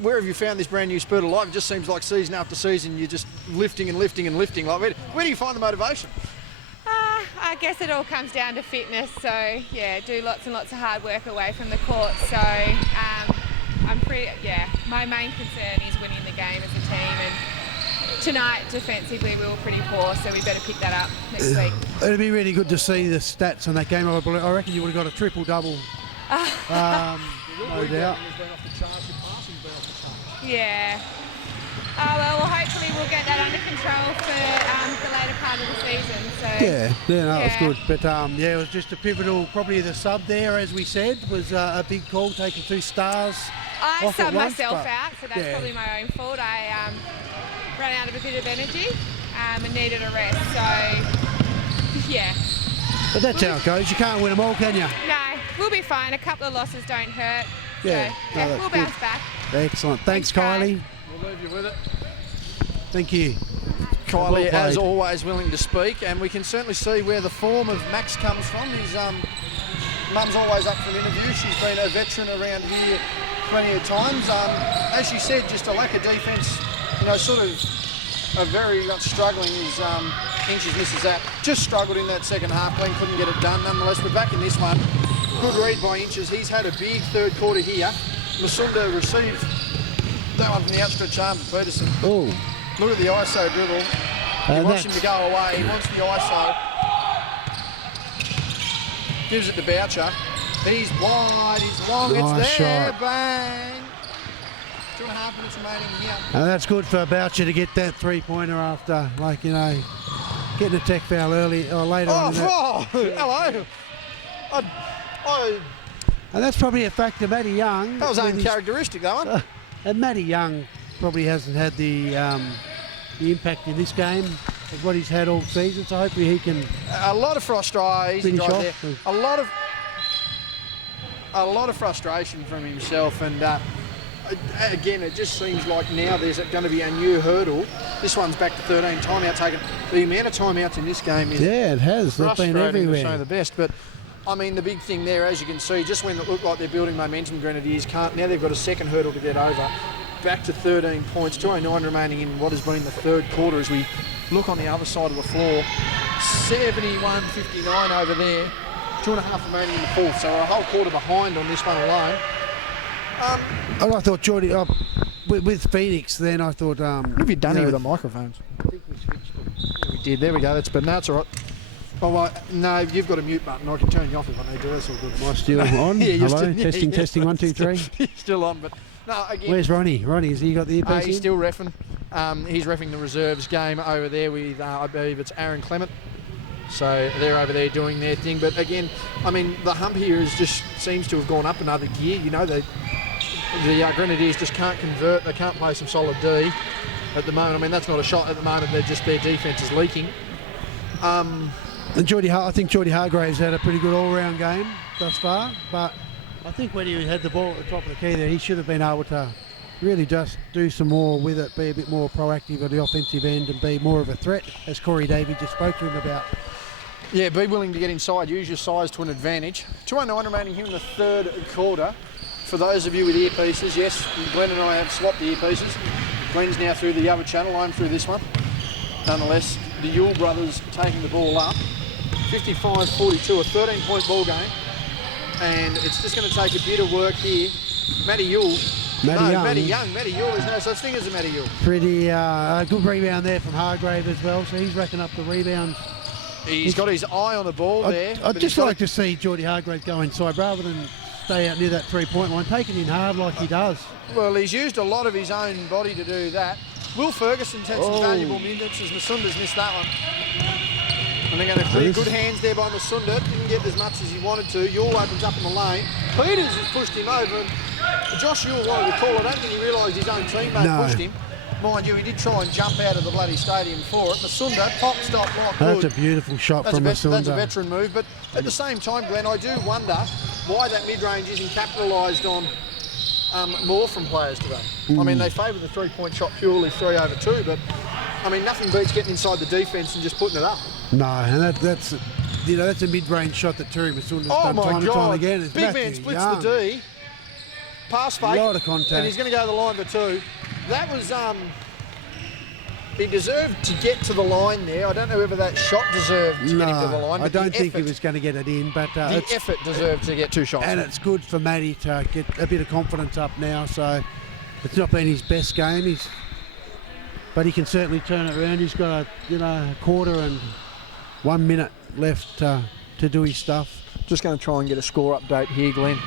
where have you found this brand new spurt of life? It just seems like season after season, you're just lifting and lifting and lifting. Like, where do you find the motivation? I guess it all comes down to fitness. So yeah, do lots and lots of hard work away from the court. So my main concern is winning the game as a team. And tonight, defensively, we were pretty poor, so we better pick that up next week. It'd be really good to see the stats on that game. I reckon you would have got a triple-double. No doubt. Yeah. Oh, well, hopefully we'll get that under control for the later part of the season. So That was good. But it was just a pivotal, probably the sub there, as we said, was a big call, taking 2 stars. I off at subbed once, myself but out, so that's probably my own fault. I ran out of a bit of energy and needed a rest. So, yeah. But that's how it goes. You can't win them all, can you? No, we'll be fine. A couple of losses don't hurt. Yeah. So, No, that's we'll good. bounce back. Excellent. Thanks, Guys. Kylie. We'll leave you with it. Thank you. Kylie, Well as played. always, willing to speak, and we can certainly see where the form of Max comes from. His mum's always up for an interview. She's been a veteran around here plenty of times. As she said, just a lack of defence, sort of very much struggling. His Inches misses that. Just struggled in that second half. Glenn couldn't get it done. Nonetheless, we're back in this one. Good read by Inches. He's had a big third quarter here. Masunda received that one from the outstretched arms of Peterson. Oh. Look at the ISO dribble. He wants him to go away. He wants the ISO. Gives it to Boucher. He's wide. He's long. Nice it's there. shot. Bang. 2.5 minutes remaining here. And that's good for Boucher to get that 3-pointer after, getting a tech foul early or later on. Hello. And that's probably a factor. Matty Young. That was uncharacteristic, that one. And Matty Young probably hasn't had the impact in this game of what he's had all season. So hopefully he can. A lot of frustration. Finish Right off. there. A lot of frustration from himself, and again, it just seems like now there's going to be a new hurdle. This one's back to 13 timeout taken. The amount of timeouts in this game is it has. They've been everywhere. To show the best, but I mean the big thing there, as you can see, just when it looked like they're building momentum, Grenadiers can't. Now they've got a second hurdle to get over. Back to 13 points, 2:09 remaining in what has been the third quarter. As we look on the other side of the floor, 71-59 over there. 2.5 remaining in the fourth, so we're a whole quarter behind on this one alone. And I thought Geordie with Phoenix. Then I thought. What have you done here with the microphones? I think we switched them. Yeah, we did. There we go. No, that's all right. Oh, no, you've got a mute button. I can turn you off if I need to. That's all good. Am I still on? Yeah, you're Hello. still- Testing. 1, 2, 3. You're still on, but no. Again, Where's Ronnie? Ronnie, has he got the earpiece he's in? still reffing. He's reffing the reserves game over there with, I believe it's Aaron Clement. So they're over there doing their thing. But again, I mean, the hump here just seems to have gone up another gear. You know, the Grenadiers just can't convert. They can't play some solid D at the moment. I mean, that's not a shot at the moment. Their defence is leaking. And I think Geordie Hargraves had a pretty good all-round game thus far. But I think when he had the ball at the top of the key there, he should have been able to really just do some more with it, be a bit more proactive at the offensive end and be more of a threat, as Corey Davey just spoke to him about. Yeah, be willing to get inside, use your size to an advantage. 2:09 remaining here in the third quarter. For those of you with earpieces, yes, Glenn and I have swapped the earpieces. Glenn's now through the other channel, I'm through this one. Nonetheless, the Yule brothers taking the ball up. 55-42, a 13-point ball game. And it's just going to take a bit of work here. Matty Yule. Matty Young. Matty Yule, there's no such thing as a Matty Yule. Pretty good rebound there from Hargrave as well, so he's racking up the rebounds. He's got his eye on the ball there. I'd just like to see Geordie Hargrave go inside rather than stay out near that 3-point line, taking in hard like he does. Well, he's used a lot of his own body to do that. Will Ferguson's had some valuable minutes as Masunda's missed that one. And they're going to clear good hands there by Masunda. Didn't get as much as he wanted to. Yule opens up in the lane. Peters has pushed him over. And Josh Yule wanted to call. I don't think he realised his own teammate pushed him. Mind you, he did try and jump out of the bloody stadium for it. Masunda, pop, stop, block, good. That's a beautiful shot from Masunda. That's a veteran move. But at the same time, Glenn, I do wonder why that mid-range isn't capitalised on more from players today. I mean, they favour the 3-point shot purely 3 over 2, but I mean, nothing beats getting inside the defence and just putting it up. No, and that's you know, that's a mid-range shot that Terry Masunda's Oh done my time and time God. again. It's Big Matthew man splits Young. the D. Pass fake. A lot of contact. And he's going to go to the line for 2. That was, he deserved to get to the line there. I don't know whether that shot deserved to get him to the line. I But don't the think he effort- was going to get it in, but The effort deserved to get 2 shots. and it's good for Matty to get a bit of confidence up now. So it's not been his best game, but he can certainly turn it around. He's got a quarter and 1 minute left to do his stuff. Just going to try and get a score update here, Glenn.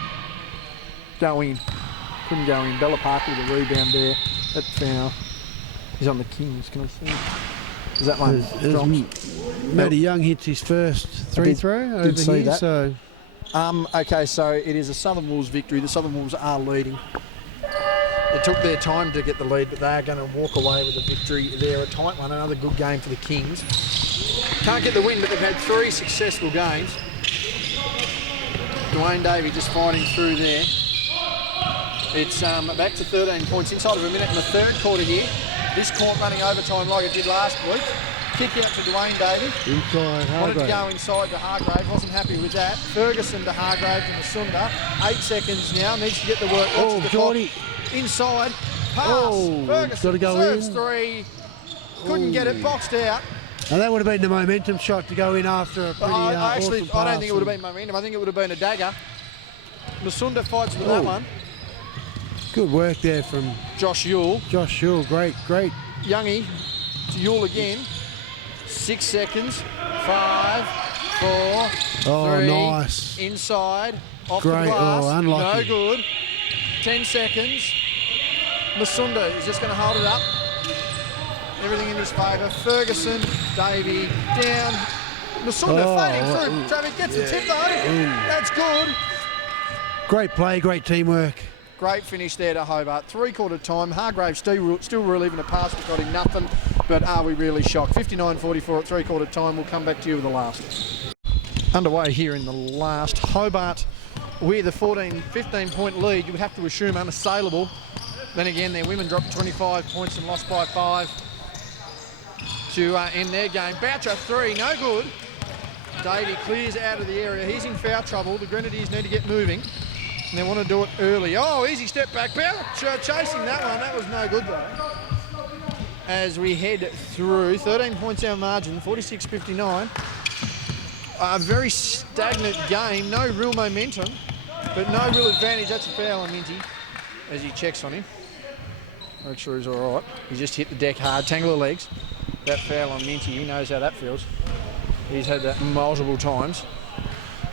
Couldn't go in. Bella Parker with a rebound there. That foul. He's on the Kings. Can I see? Is that one? Matty Young hits his first free throw over see here. that. So Okay, so it is a Southern Wolves victory. The Southern Wolves are leading. It took their time to get the lead, but they are going to walk away with a victory. They're a tight one. Another good game for the Kings. Can't get the win, but they've had 3 successful games. Dwayne Davey just fighting through there. It's back to 13 points inside of a minute in the 3rd quarter here. This court running overtime like it did last week. Kick out to Dwayne Davey. inside Wanted to Hargrave. go inside to Hargrave, wasn't happy with that. Ferguson to Hargrave to Masunda. 8 seconds now, needs to get the work. Oh, Watches the Geordie. clock. Inside, pass. Oh, Ferguson gotta go deserves in. 3. Couldn't get it, boxed out. And that would have been the momentum shot to go in after a pretty I awesome don't pass. think it would have been momentum. I think it would have been a dagger. Masunda fights with that Oh. one. Good work there from Josh Yule. Josh Hill. Great. Youngie to Yule again. 6 seconds. 5, 4, Oh, 3. nice. Inside. Off Great. the glass. Oh, unlucky. No good. 10 seconds. Masunda is just going to hold it up. Everything in his favour. Ferguson, Davey, down. Masunda fading through. Traffic gets the tip though. That's good. Great play, great teamwork. Great finish there to Hobart. 3-quarter time. Hargrave still relieving a pass that got him nothing. But are we really shocked? 59-44 at 3-quarter time. We'll come back to you with the last. Underway here in the last. Hobart with a 15 point lead. You would have to assume unassailable. Then again, their women dropped 25 points and lost by 5 to end their game. Boucher 3, no good. Davey clears out of the area. He's in foul trouble. The Grenadiers need to get moving. And they want to do it early. Oh, easy step back. Boucher chasing that one. That was no good though. As we head through, 13 points our margin, 46-59. A very stagnant game. No real momentum, but no real advantage. That's a foul on Minty as he checks on him. Make sure he's all right. He just hit the deck hard. Tangle of legs. That foul on Minty. He knows how that feels. He's had that multiple times.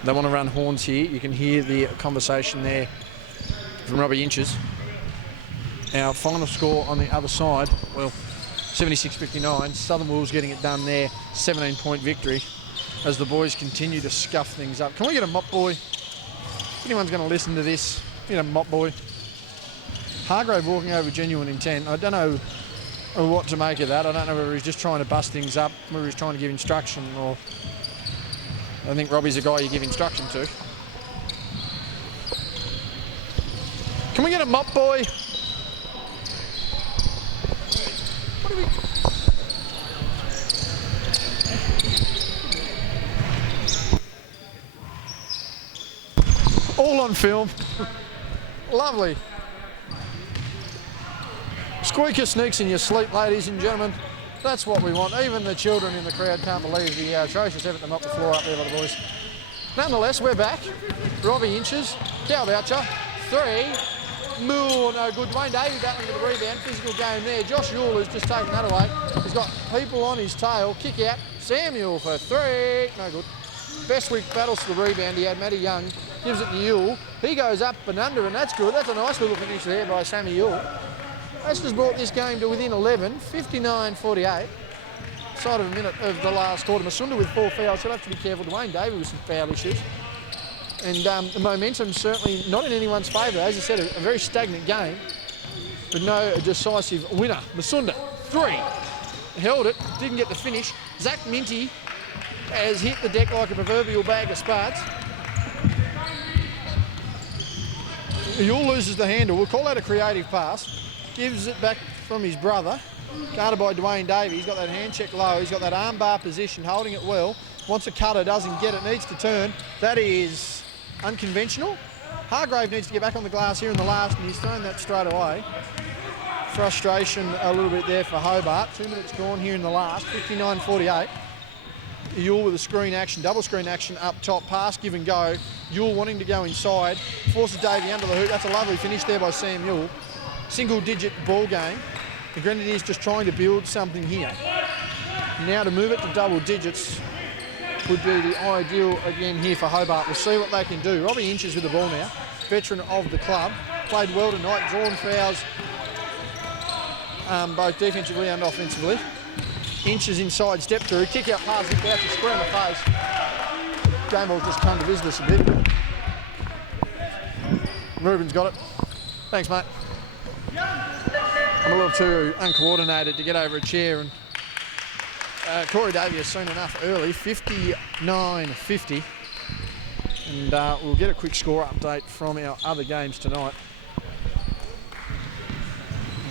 They want to run horns here. You can hear the conversation there from Robbie Inches. Our final score on the other side, well, 76-59. Southern Wolves getting it done there. 17-point victory as the boys continue to scuff things up. Can we get a mop boy? If anyone's going to listen to this, get a mop boy. Hargrave walking over genuine intent. I don't know what to make of that. I don't know whether he's just trying to bust things up, whether he's trying to give instruction, or I think Robbie's a guy you give instruction to. Can we get a mop boy? What do we... All on film. Lovely. Squeaker sneaks in your sleep, ladies and gentlemen. That's what we want. Even the children in the crowd can't believe the atrocious effort to mop the floor up there by the boys. Nonetheless, we're back. Robbie Inches, Cal Boucher, 3. Moore, no good. Dwayne Davey battling for the rebound. Physical game there. Josh Yule has just taken that away. He's got people on his tail. Kick out. Samuel for 3. No good. Bestwick battles for the rebound. He had Matty Young. Gives it to Yule. He goes up and under, and that's good. That's a nice little finish there by Sammy Yule. That's just brought this game to within 11, 59-48. Side of a minute of the last quarter. Masunda with 4 fouls. He'll have to be careful. Dwayne Davey with some foul issues. And the momentum certainly not in anyone's favour. As I said, a very stagnant game, but no decisive winner. Masunda, 3. Held it, didn't get the finish. Zach Minty has hit the deck like a proverbial bag of sparks. Yule loses the handle. We'll call that a creative pass. Gives it back from his brother. Guarded by Dwayne Davey. He's got that hand check low. He's got that arm bar position, holding it well. Wants a cutter, doesn't get it, needs to turn. That is unconventional. Hargrave needs to get back on the glass here in the last, and he's thrown that straight away. Frustration a little bit there for Hobart. 2 minutes gone here in the last, 59-48. Yule with a screen action, double screen action up top, pass, give and go. Yule wanting to go inside, forces Davey under the hoop. That's a lovely finish there by Sam Yule. Single digit ball game. The Grenadiers just trying to build something here. Now to move it to double digits would be the ideal again here for Hobart. We'll see what they can do. Robbie Inches with the ball now, veteran of the club. Played well tonight, drawn fouls both defensively and offensively. Inches inside, step through, kick out pass, it out to square in the face. Game ball's just come to visit us a bit. Ruben's got it. Thanks, mate. I'm a little too uncoordinated to get over a chair, and Corey Davey has seen enough early, 59-50. And we'll get a quick score update from our other games tonight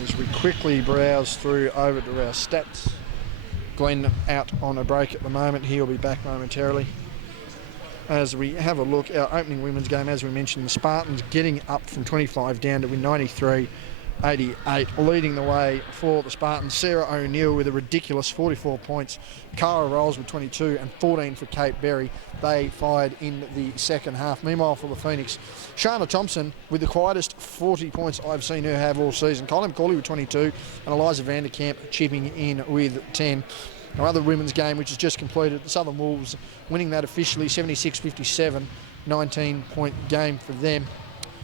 as we quickly browse through over to our stats. Glenn out on a break at the moment. He'll be back momentarily. As we have a look, our opening women's game, as we mentioned, the Spartans getting up from 25 down to win 93-88. Leading the way for the Spartans, Sarah O'Neill with a ridiculous 44 points. Cara Rolls with 22 and 14 for Kate Berry. They fired in the second half. Meanwhile, for the Phoenix, Shana Thompson with the quietest 40 points I've seen her have all season. Colin Corley with 22 and Eliza Vanderkamp chipping in with 10. Our other women's game, which is just completed, the Southern Wolves winning that officially, 76-57, 19-point game for them.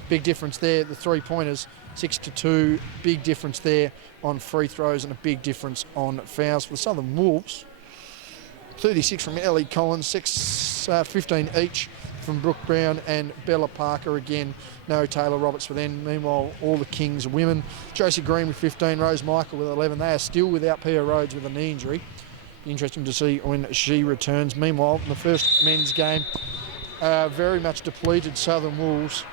Big difference there, the three-pointers, 6-2, big difference there on free throws and a big difference on fouls for the Southern Wolves. 36 from Ellie Collins, 15 each from Brooke Brown and Bella Parker. Again, no Taylor Roberts for them. Meanwhile, all the Kings women, Josie Green with 15, Rose Michael with 11. They are still without Pia Rhodes with a knee injury. Be interesting to see when she returns. Meanwhile, in the first men's game, very much depleted Southern Wolves,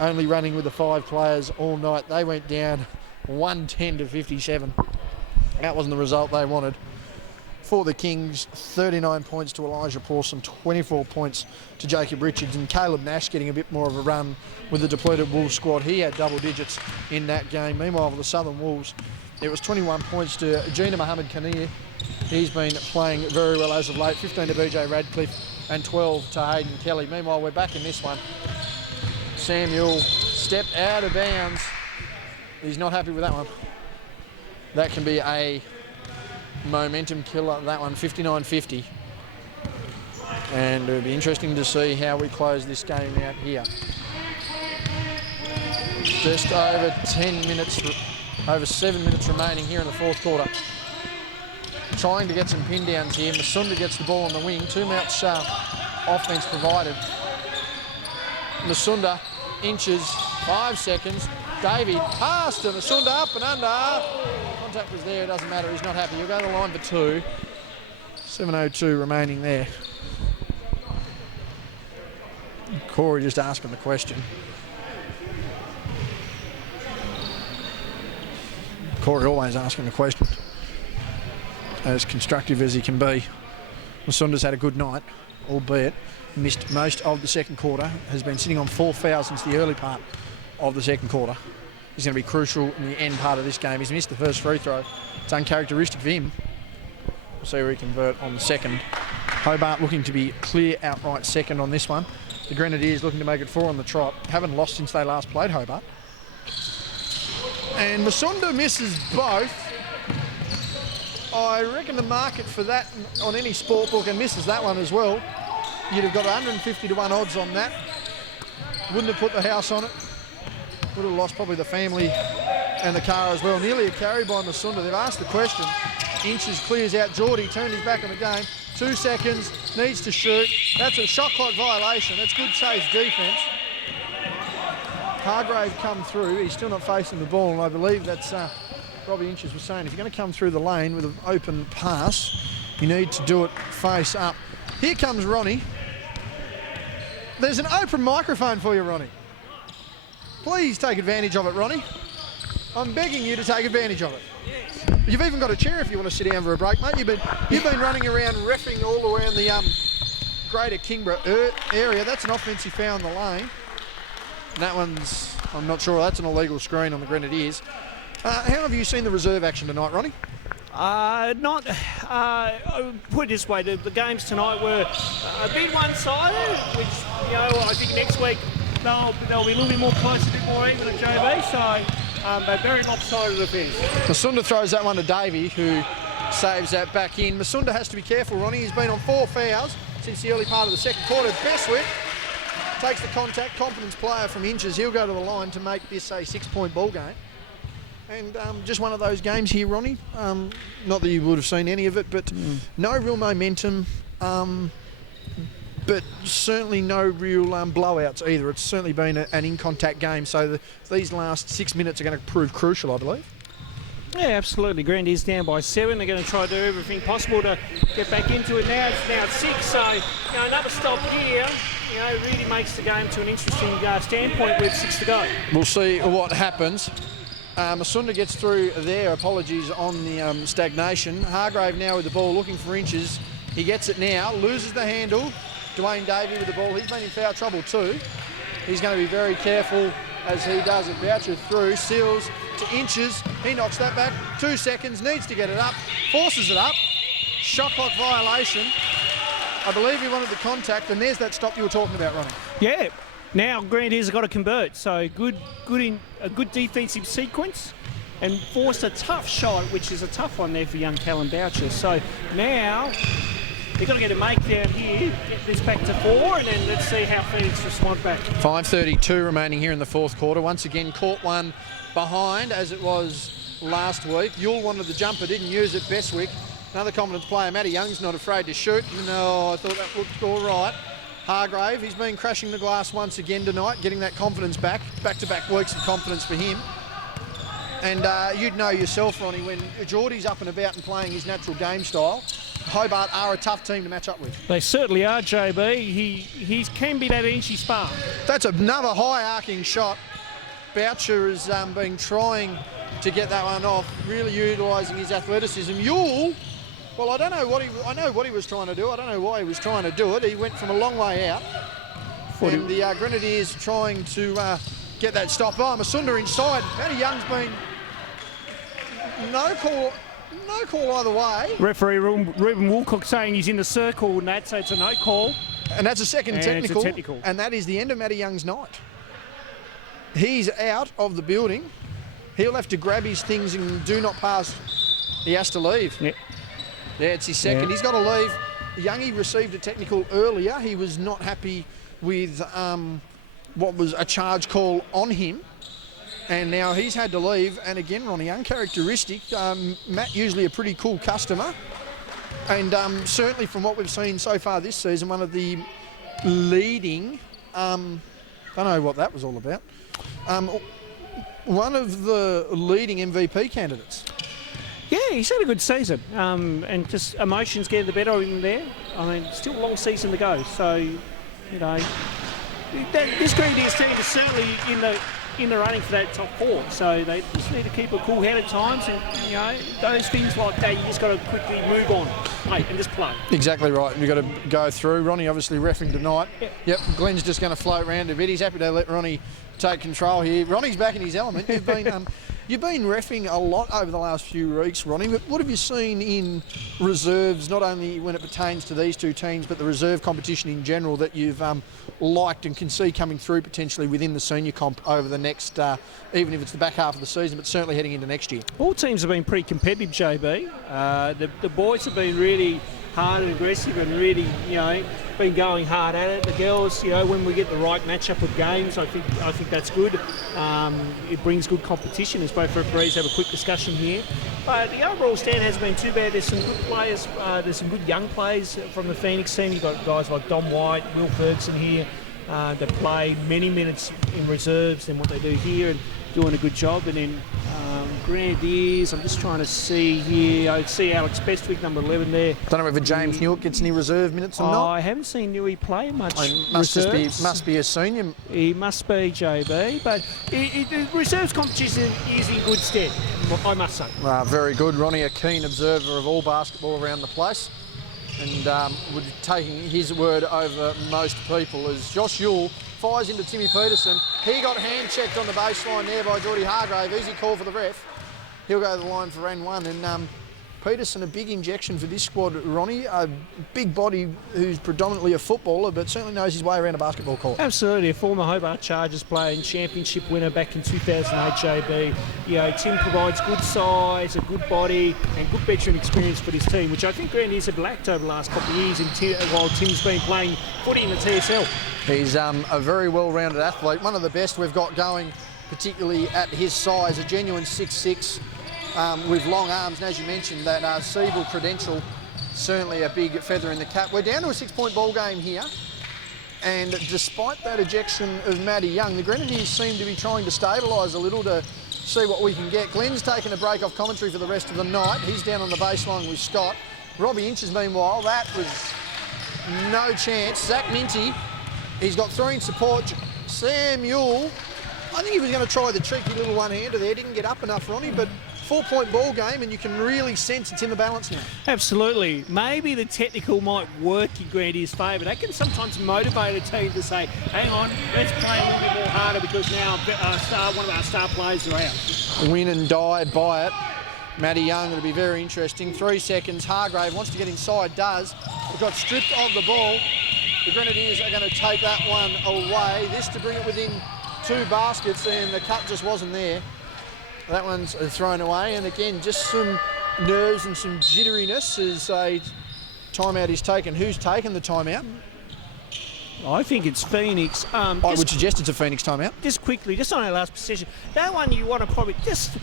only running with the 5 players all night. They went down 110-57. That wasn't the result they wanted. For the Kings, 39 points to Elijah Pawson, 24 points to Jacob Richards, and Caleb Nash getting a bit more of a run with the depleted Wolves squad. He had double digits in that game. Meanwhile, for the Southern Wolves, it was 21 points to Gina Mohammed Khanir. He's been playing very well as of late. 15 to BJ Radcliffe and 12 to Hayden Kelly. Meanwhile, we're back in this one. Samuel stepped out of bounds. He's not happy with that one. That can be a momentum killer, that one, 59-50. And it'll be interesting to see how we close this game out here. Just over 10 minutes, over 7 minutes remaining here in the fourth quarter. Trying to get some pin downs here. Masunda gets the ball on the wing. Too much offense provided. Masunda, Inches, 5 seconds. Davey, pass to Masunda, up and under. Contact was there, it doesn't matter, he's not happy. He'll go to the line for 2. 7:02 remaining there. Corey just asking the question. Corey always asking the question. As constructive as he can be. Masunda's had a good night, albeit missed most of the second quarter, has been sitting on 4 fouls since the early part of the second quarter. He's going to be crucial in the end part of this game. He's missed the first free throw. It's uncharacteristic of him. We'll see where he convert on the second. Hobart looking to be clear outright second on this one. The Grenadiers looking to make it 4 on the trot. Haven't lost since they last played Hobart. And Masunda misses both. I reckon the market for that on any sport book, and misses that one as well, you'd have got 150 to 1 odds on that. Wouldn't have put the house on it. Would have lost probably the family and the car as well. Nearly a carry by Masunda. They've asked the question. Inches clears out. Geordie turned his back on the game. 2 seconds, needs to shoot. That's a shot clock violation. That's good safe defence. Hargrave come through. He's still not facing the ball, and I believe that's Robbie Inches was saying, if you're going to come through the lane with an open pass, you need to do it face up. Here comes Ronnie. There's an open microphone for you, Ronnie. Please take advantage of it, Ronnie. I'm begging you to take advantage of it. Yes. You've even got a chair if you want to sit down for a break, mate. You've been running around, reffing all around the Greater Kingborough area. That's an offensive foul in the lane. And that one's, I'm not sure, that's an illegal screen on the Grenadiers. How have you seen the reserve action tonight, Ronnie? Put it this way, the games tonight were a bit one-sided, which, I think next week they'll be a little bit more close, a bit more even at JB, so they're very lopsided affairs. Masunda throws that one to Davey, who saves that back in. Masunda has to be careful, Ronnie. He's been on 4 fouls since the early part of the second quarter. Bestwick takes the contact, confidence player from inches. He'll go to the line to make this a 6-point ball game. And just one of those games here, Ronnie. Not that you would have seen any of it, but no real momentum, but certainly no real blowouts either. It's certainly been an in-contact game, so these last 6 minutes are going to prove crucial, I believe. Yeah, absolutely. Grenadiers down by 7. They're going to try to do everything possible to get back into it now. It's now 6, so another stop here, really makes the game to an interesting standpoint with 6 to go. We'll see what happens. Masunda gets through there, apologies on the stagnation. Hargrave now with the ball, looking for inches. He gets it now, loses the handle. Dwayne Davey with the ball, he's been in foul trouble too. He's going to be very careful as he does it. Boucher through, Seals to inches. He knocks that back, 2 seconds, needs to get it up, forces it up. Shot clock violation. I believe he wanted the contact, and there's that stop you were talking about, Ronnie. Yeah. Now Grenadiers have got to convert, so a good defensive sequence and forced a tough shot, which is a tough one there for young Callum Boucher. So now they've got to get a make down here, get this back to 4, and then let's see how Phoenix respond back. 5:32 remaining here in the fourth quarter. Once again, caught one behind as it was last week. Yule wanted the jumper, didn't use it. Bestwick, another confidence player. Matty Young's not afraid to shoot. No, I thought that looked all right. Hargrave, he's been crashing the glass once again tonight, getting that confidence back. Back-to-back weeks of confidence for him. And you'd know yourself, Ronnie, when Geordie's up and about and playing his natural game style, Hobart are a tough team to match up with. They certainly are, JB. He can be that inchy spark. That's another high-arcing shot. Boucher has been trying to get that one off, really utilising his athleticism. Yule, well, I know what he was trying to do. I don't know why he was trying to do it. He went from a long way out. And the Grenadiers trying to get that stop. Oh, Masunda inside. Matty Young's been no call either way. Referee Ruben Woolcock saying he's in the circle and that, so it's a no call. And that's a second technical. It's a technical. And that is the end of Matty Young's night. He's out of the building. He'll have to grab his things and do not pass. He has to leave. Yep. Yeah, it's his second. He's got to leave. Youngie received a technical earlier. He was not happy with what was a charge call on him. And now he's had to leave. And again, Ronnie, uncharacteristic. Matt, usually a pretty cool customer. And certainly from what we've seen so far this season, one of the leading, don't know what that was all about, one of the leading MVP candidates. Yeah, he's had a good season, and just emotions getting the better of him there. I mean, still a long season to go, so this Grenadiers team is certainly in the running for that top 4. So they just need to keep a cool head at times, and those things like that, you just got to quickly move on, mate, and just play. Exactly right. You've got to go through. Ronnie obviously reffing tonight. Yep. Glenn's just going to float around a bit. He's happy to let Ronnie take control here. Ronnie's back in his element. You've been reffing a lot over the last few weeks, Ronnie, but what have you seen in reserves, not only when it pertains to these two teams, but the reserve competition in general that you've liked and can see coming through potentially within the senior comp over the next, even if it's the back half of the season, but certainly heading into next year? All teams have been pretty competitive, JB. The boys have been really hard and aggressive and really, been going hard at it. The girls, when we get the right matchup of games, I think that's good. It brings good competition as both referees have a quick discussion here. But the overall stand hasn't been too bad. There's some good players. There's some good young players from the Phoenix team. You've got guys like Dom White, Will Ferguson here that play many minutes in reserves than what they do here and doing a good job. And then Grenadiers, I'm just trying to see here. I see Alex Bestwick, number 11 there. Don't know whether James Newitt gets any reserve minutes or not. I haven't seen Newitt play much. Must be a senior. He must be, JB. But the reserves competition is in good stead. I must say. Very good. Ronnie, a keen observer of all basketball around the place, and would be taking his word over most people as Josh Yule fires into Timmy Peterson. He got hand-checked on the baseline there by Geordie Hargrave. Easy call for the ref. He'll go to the line for N one, and Peterson, a big injection for this squad, Ronnie. A big body who's predominantly a footballer, but certainly knows his way around a basketball court. Absolutely, a former Hobart Chargers player and championship winner back in 2008 JB. You know, Tim provides good size, a good body, and good veteran experience for this team, which I think Grenadiers have lacked over the last couple of years while Tim's been playing footy in the TSL. He's a very well-rounded athlete, one of the best we've got going, particularly at his size, a genuine 6'6", with long arms, and as you mentioned, that Siebel credential, certainly a big feather in the cap. We're down to a 6-point ball game here, and despite that ejection of Matty Young, the Grenadiers seem to be trying to stabilise a little to see what we can get. Glenn's taken a break off commentary for the rest of the night. He's down on the baseline with Scott. Robbie Inches, meanwhile, that was no chance. Zach Minty, he's got 3 in support. Sam Yule, I think he was going to try the cheeky little one-hander there. Didn't get up enough, Ronnie, but 4-point ball game, and you can really sense it's in the balance now. Absolutely. Maybe the technical might work in Grenadiers' favour. That can sometimes motivate a team to say, hang on, let's play a little bit more harder because now one of our star players are out. Win and die by it. Matty Young, it'll be very interesting. 3 seconds. Hargrave wants to get inside, does. We've got stripped of the ball. The Grenadiers are going to take that one away. This to bring it within 2 baskets, and the cut just wasn't there. That one's thrown away, and again, just some nerves and some jitteriness as a timeout is taken. Who's taken the timeout? I think it's Phoenix. I would suggest it's a Phoenix timeout. Just quickly, just on our last possession, that one you want to probably just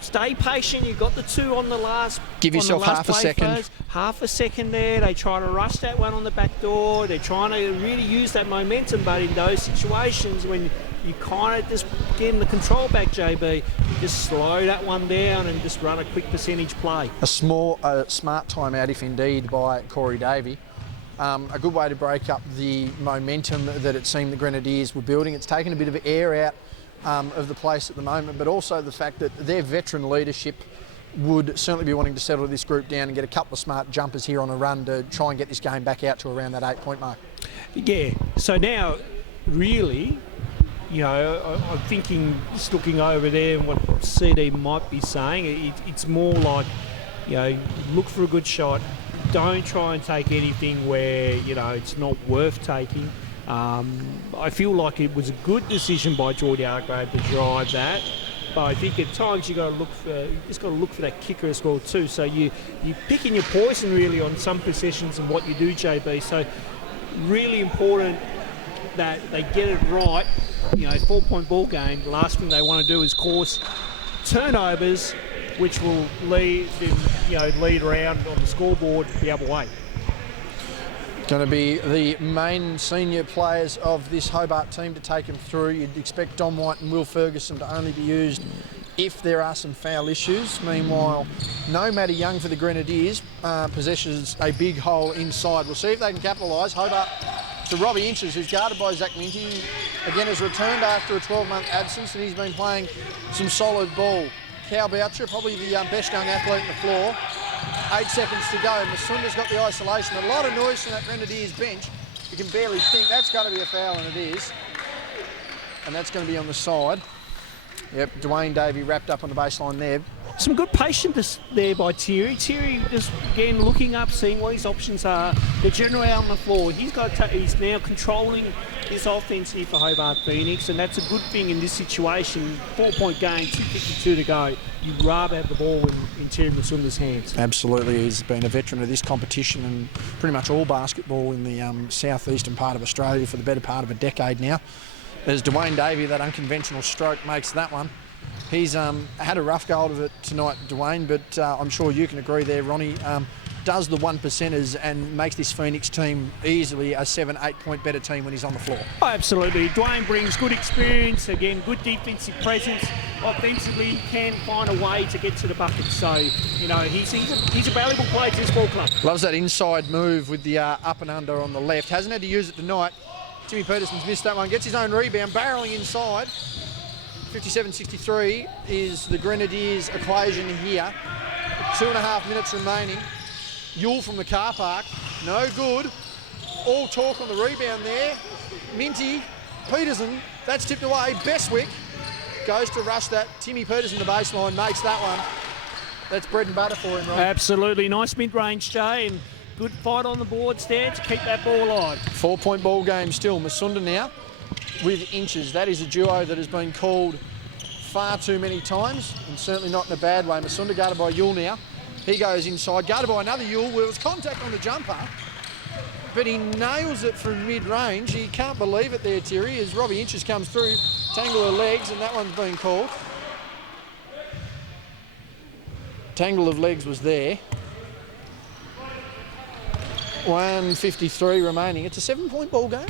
stay patient. You've got the 2 on the last. Give yourself half a second. Phase. Half a second there. They try to rush that one on the back door. They're trying to really use that momentum, but in those situations when you kind of just get the control back, JB, you just slow that one down and just run a quick percentage play. A smart timeout, if indeed, by Corey Davey. A good way to break up the momentum that it seemed the Grenadiers were building. It's taken a bit of air out of the place at the moment, but also the fact that their veteran leadership would certainly be wanting to settle this group down and get a couple of smart jumpers here on a run to try and get this game back out to around that 8-point mark. Yeah, so now really, you know, I'm thinking, just looking over there and what CD might be saying, it's more like, you know, look for a good shot. Don't try and take anything where, you know, it's not worth taking. I feel like it was a good decision by Geordie Hargrave to drive that, but I think at times you just got to look for that kicker as well too. So you're picking your poison really on some possessions and what you do, JB. So really important that they get it right. You know, 4-point ball game. The last thing they want to do is cause turnovers, which will lead around on the scoreboard the other way. Going to be the main senior players of this Hobart team to take them through. You'd expect Dom White and Will Ferguson to only be used if there are some foul issues. Meanwhile, no Matty Young for the Grenadiers possesses a big hole inside. We'll see if they can capitalise. Hobart to Robbie Inches, who's guarded by Zach Minty. Again, has returned after a 12-month absence, and he's been playing some solid ball. Cal Boucher, probably the best young athlete on the floor. 8 seconds to go. Masunda's got the isolation. A lot of noise from that Grenadiers bench. You can barely think that's going to be a foul, and it is. And that's going to be on the side. Yep, Dwayne Davey wrapped up on the baseline there. Some good patience there by Thierry. Thierry just, again, looking up, seeing what his options are. They're generally out on the floor. He's now controlling his offence here for Hobart Phoenix, and that's a good thing in this situation. 4-point game, 2:52 to go. You'd rather have the ball in Thierry Masunda's hands. Absolutely. He's been a veteran of this competition and pretty much all basketball in the southeastern part of Australia for the better part of a decade now. There's Dwayne Davey, that unconventional stroke makes that one. He's had a rough go of it tonight, Dwayne, but I'm sure you can agree there, Ronnie. Does the 1%ers and makes this Phoenix team easily a 7-8 point better team when he's on the floor. Oh, absolutely. Dwayne brings good experience, again, good defensive presence. Offensively, he can find a way to get to the bucket. So, you know, he's a valuable player to this ball club. Loves that inside move with the up and under on the left. Hasn't had to use it tonight. Timmy Peterson's missed that one. Gets his own rebound, barreling inside. 57-63 is the Grenadiers' equation here. 2.5 minutes remaining. Yule from the car park, no good. All talk on the rebound there. Minty, Peterson, that's tipped away. Bestwick goes to rush that. Timmy Peterson, the baseline, makes that one. That's bread and butter for him, Rob. Absolutely. Nice mid-range, Jay, and good fight on the boards there to keep that ball alive. 4-point ball game still. Masunda now with Inches. That is a duo that has been called far too many times, and certainly not in a bad way. Masunda guarded by Yule now. He goes inside, guarded by another Yule. Well, it was contact on the jumper, but he nails it from mid-range. He can't believe it there, Terry, as Robbie Inches comes through, tangle of legs, and that one's been called. Tangle of legs was there. 1:53 remaining. It's a 7-point ball game.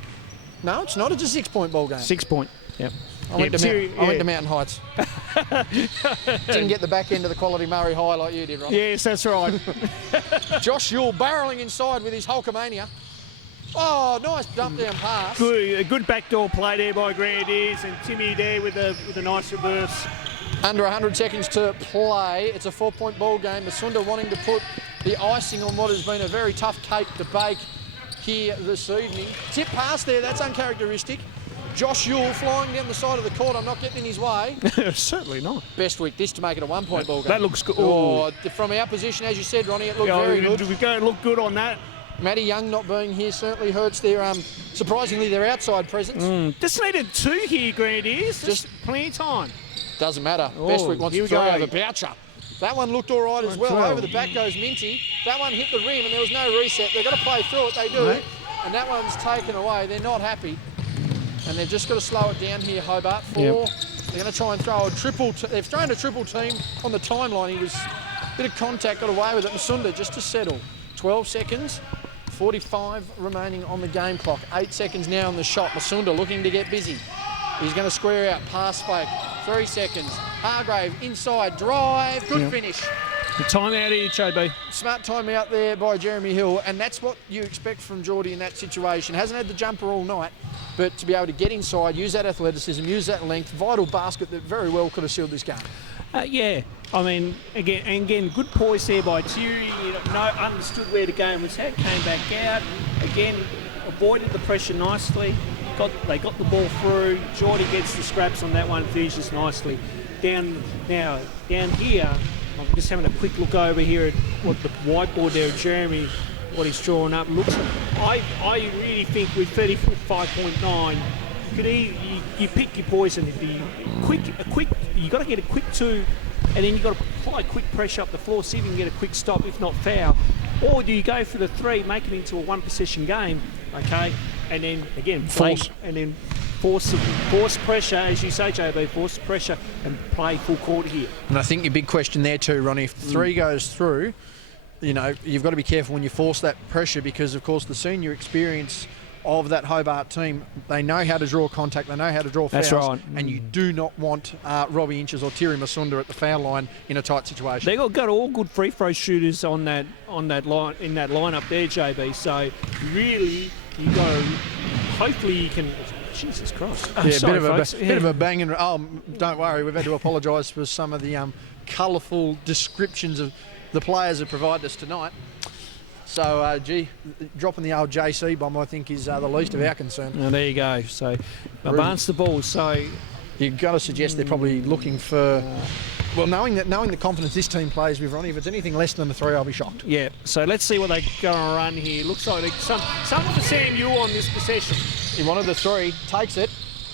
No, it's not. It's a 6-point ball game. 6 point. Yep. I went to Mountain Heights. Didn't get the back end of the Quality Murray High like you did, Ron. Yes, that's right. Josh Yule barrelling inside with his Hulkamania. Oh, nice dump down pass. A good backdoor play there by Grenadiers, and Timmy there with a nice reverse. Under 100 seconds to play. It's a 4-point ball game. Masunda wanting to put the icing on what has been a very tough cake to bake here this evening. Tip pass there, that's uncharacteristic. Josh Yule flying down the side of the court. I'm not getting in his way. Certainly not. Bestwick, this to make it a 1-point ball game. That looks good. Oh, from our position, as you said, Ronnie, it looked very good. We're going to look good on that. Matty Young not being here certainly hurts their, surprisingly, their outside presence. Just needed 2 here, Grenadiers. Just plenty of time. Doesn't matter. Oh, Bestwick wants to throw over Boucher. That one looked all right as well. 12. Over the back goes Minty. That one hit the rim and there was no reset. They've got to play through it. They do. Right. And that one's taken away. They're not happy. And they've just got to slow it down here, Hobart. They're going to try and throw a triple. They've thrown a triple team on the timeline. He was a bit of contact, got away with it. Masunda just to settle. 12 seconds. 45 remaining on the game clock. 8 seconds now on the shot. Masunda looking to get busy. He's going to square out, pass fake. 3 seconds. Hargrave inside, drive, good finish. The timeout here, JB. Smart timeout there by Jeremy Hill, and that's what you expect from Geordie in that situation. Hasn't had the jumper all night, but to be able to get inside, use that athleticism, use that length, vital basket that very well could have sealed this game. Yeah, I mean, again, good poise there by Thierry. Understood where the game was at, came back out. Again, avoided the pressure nicely. They got the ball through. Geordie gets the scraps on that one, finishes nicely. Down here, I'm just having a quick look over here at what the whiteboard there, Jeremy, what he's drawn up. I really think with 35.9, you pick your poison. You got to get a quick 2, and then you got to apply quick pressure up the floor, see if you can get a quick stop, if not foul. Or do you go for the 3, make it into a 1-possession game, okay? And then again, force pressure, as you say, JB, force pressure and play full court here. And I think your big question there too, Ronnie, if 3 goes through, you've got to be careful when you force that pressure because, of course, the senior experience of that Hobart team, they know how to draw contact, they know how to draw fouls. That's right. And you do not want Robbie Inches or Thierry Masunda at the foul line in a tight situation. They've got all good free throw shooters on that line in that lineup there, JB. So really, you got to. Hopefully, you can. Jesus Christ! Yeah, bit of a bang and. Oh, don't worry, we've had to apologise for some of the colourful descriptions of the players that provided us tonight. So, dropping the old JC bomb, I think, is the least of our concern. Now, there you go. So, advance the ball. So, you've got to suggest they're probably looking for. Well, knowing the confidence this team plays with, Ronnie, if it's anything less than the 3, I'll be shocked. Yeah. So let's see what they're going to run here. Looks like some of the Sam Ewell on this possession. He wanted the 3, takes it,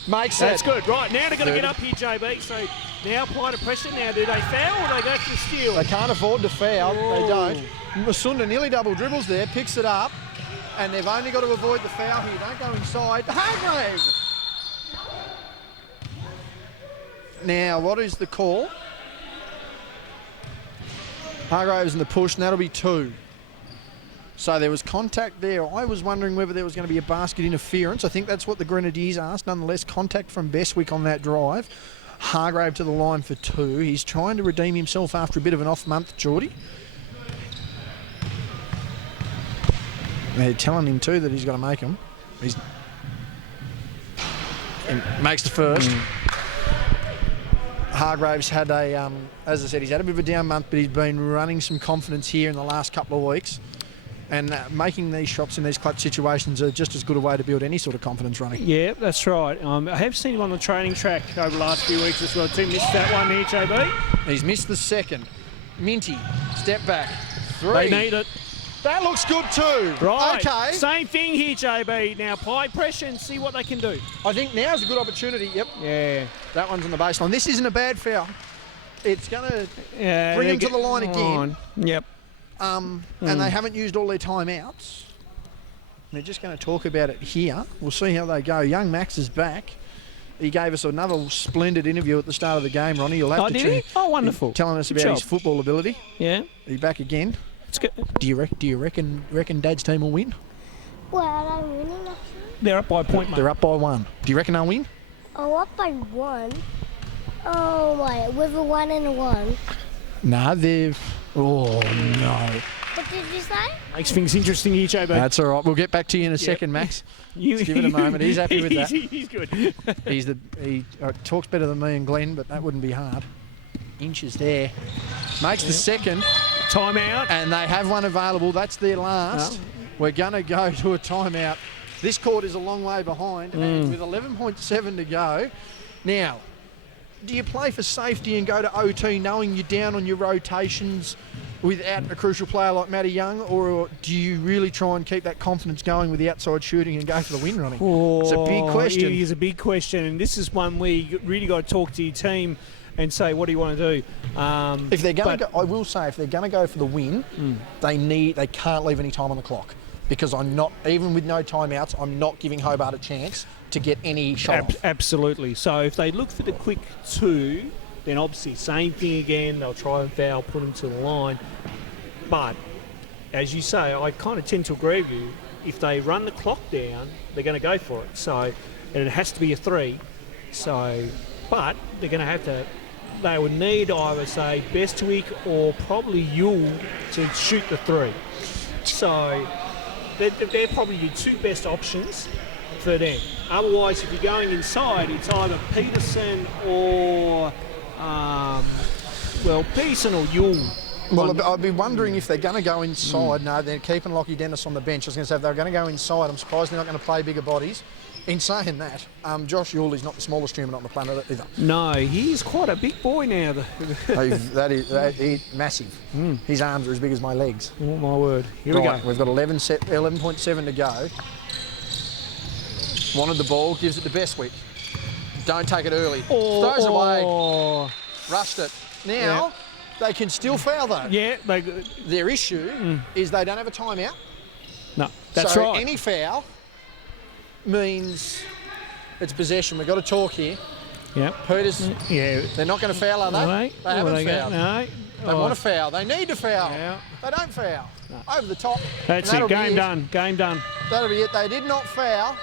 makes it. That's good. Right now they've got to get up here, JB. So now apply the pressure. Now do they foul or do they go for the steal? They can't afford to foul. Whoa. They don't. Masunda nearly double dribbles there, picks it up, and they've only got to avoid the foul here. Don't go inside. Hargrave! Now, what is the call? Hargrave's in the push, and that'll be 2. So there was contact there. I was wondering whether there was going to be a basket interference. I think that's what the Grenadiers asked. Nonetheless, contact from Bestwick on that drive. Hargrave to the line for 2. He's trying to redeem himself after a bit of an off month, Geordie. They're telling him too that he's got to make them. He makes the first. Hargraves had a, as I said, he's had a bit of a down month, but he's been running some confidence here in the last couple of weeks. And making these shots in these clutch situations are just as good a way to build any sort of confidence running. Yeah, that's right. I have seen him on the training track over the last few weeks as well too. Missed that one here, JB. He's missed the second. Minty, step back. 3. They need it. That looks good too. Right. Okay. Same thing here, JB. Now apply pressure and see what they can do. I think now's a good opportunity. Yep. Yeah. That one's on the baseline. This isn't a bad foul. It's going to bring him to the line again. Yep. And they haven't used all their timeouts. They're just going to talk about it here. We'll see how they go. Young Max is back. He gave us another splendid interview at the start of the game, Ronnie. You'll have to did he? Oh, wonderful. Telling us about his football ability. Yeah. He's back again. It's good. Do you reckon Dad's team will win? Well, are they winning actually? They're up by a point, mate. They're up by 1. Do you reckon they'll win? Oh, up by 1. Oh, wait, with a 1 and a 1. Nah, they've... Oh, no. What did you say? Makes things interesting here, JB. That's all right. We'll get back to you in a second, Max. Just give it a moment. He's happy with that. He's good. He talks better than me and Glenn, but that wouldn't be hard. Inches there. Makes the second. Timeout. And they have one available. That's their last. We're going to go to a timeout. This court is a long way behind, and with 11.7 to go. Now, do you play for safety and go to OT knowing you're down on your rotations without a crucial player like Matty Young, or do you really try and keep that confidence going with the outside shooting and go for the win, Ronnie? It's a big question. It is a big question, and this is one where you really got to talk to your team and say, what do you want to do? If they're going to go, I will say, if they're going to go for the win, they can't leave any time on the clock, because I'm not, even with no timeouts, I'm not giving Hobart a chance to get any shot off. Absolutely. So if they look for the quick 2, then obviously same thing again. They'll try and foul, put them to the line. But as you say, I kind of tend to agree with you. If they run the clock down, they're going to go for it. So, and it has to be a 3. So, but they're going to have to. They would need either say Bestwick or probably Yule to shoot the 3. So they're probably your 2 best options for them. Otherwise, if you're going inside, it's either Peterson or Peterson or Yule. Well, I'd be wondering if they're going to go inside. No, they're keeping Lockie Dennis on the bench. I was going to say if they're going to go inside, I'm surprised they're not going to play bigger bodies. In saying that, Josh Yule is not the smallest human on the planet either. No, he's quite a big boy now. He's massive. His arms are as big as my legs. Oh my word! Here we go. We've got 11.7 to go. Wanted the ball, gives it to Bestwick. Don't take it early. Throws it away. Rushed it. Now they can still foul though. Yeah, their issue is they don't have a timeout. No, that's so right. Any foul means it's possession. We've got to talk here. Yeah. Peters. Yeah. They're not going to foul, are they? They haven't fouled. No. They want to foul. They need to foul. Yeah. They don't foul. No. Over the top. That's it. Game done. Game done. That'll be it. They did not foul.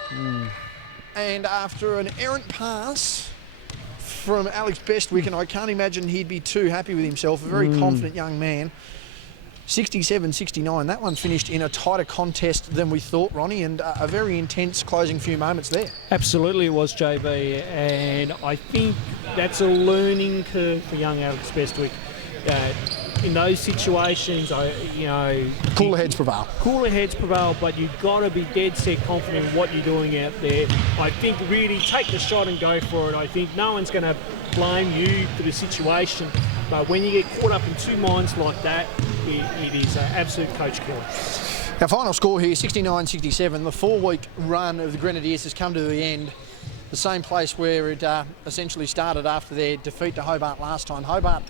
And after an errant pass from Alex Bestwick, and I can't imagine he'd be too happy with himself, a very confident young man, 67-69. That one finished in a tighter contest than we thought, Ronnie, and a very intense closing few moments there. Absolutely it was, JB, and I think that's a learning curve for young Alex Bestwick. In those situations, cooler heads prevail. Cooler heads prevail, but you've got to be dead set confident in what you're doing out there. I think really take the shot and go for it. I think no one's going to blame you for the situation, but when you get caught up in 2 minds like that, it is an absolute coach killer. Our final score here, 69-67. The 4-week run of the Grenadiers has come to the end. The same place where it essentially started after their defeat to Hobart last time. Hobart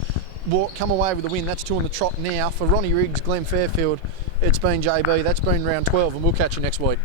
come away with the win. That's 2 on the trot now. For Ronnie Riggs, Glenn Fairfield, it's been JB. That's been round 12, and we'll catch you next week.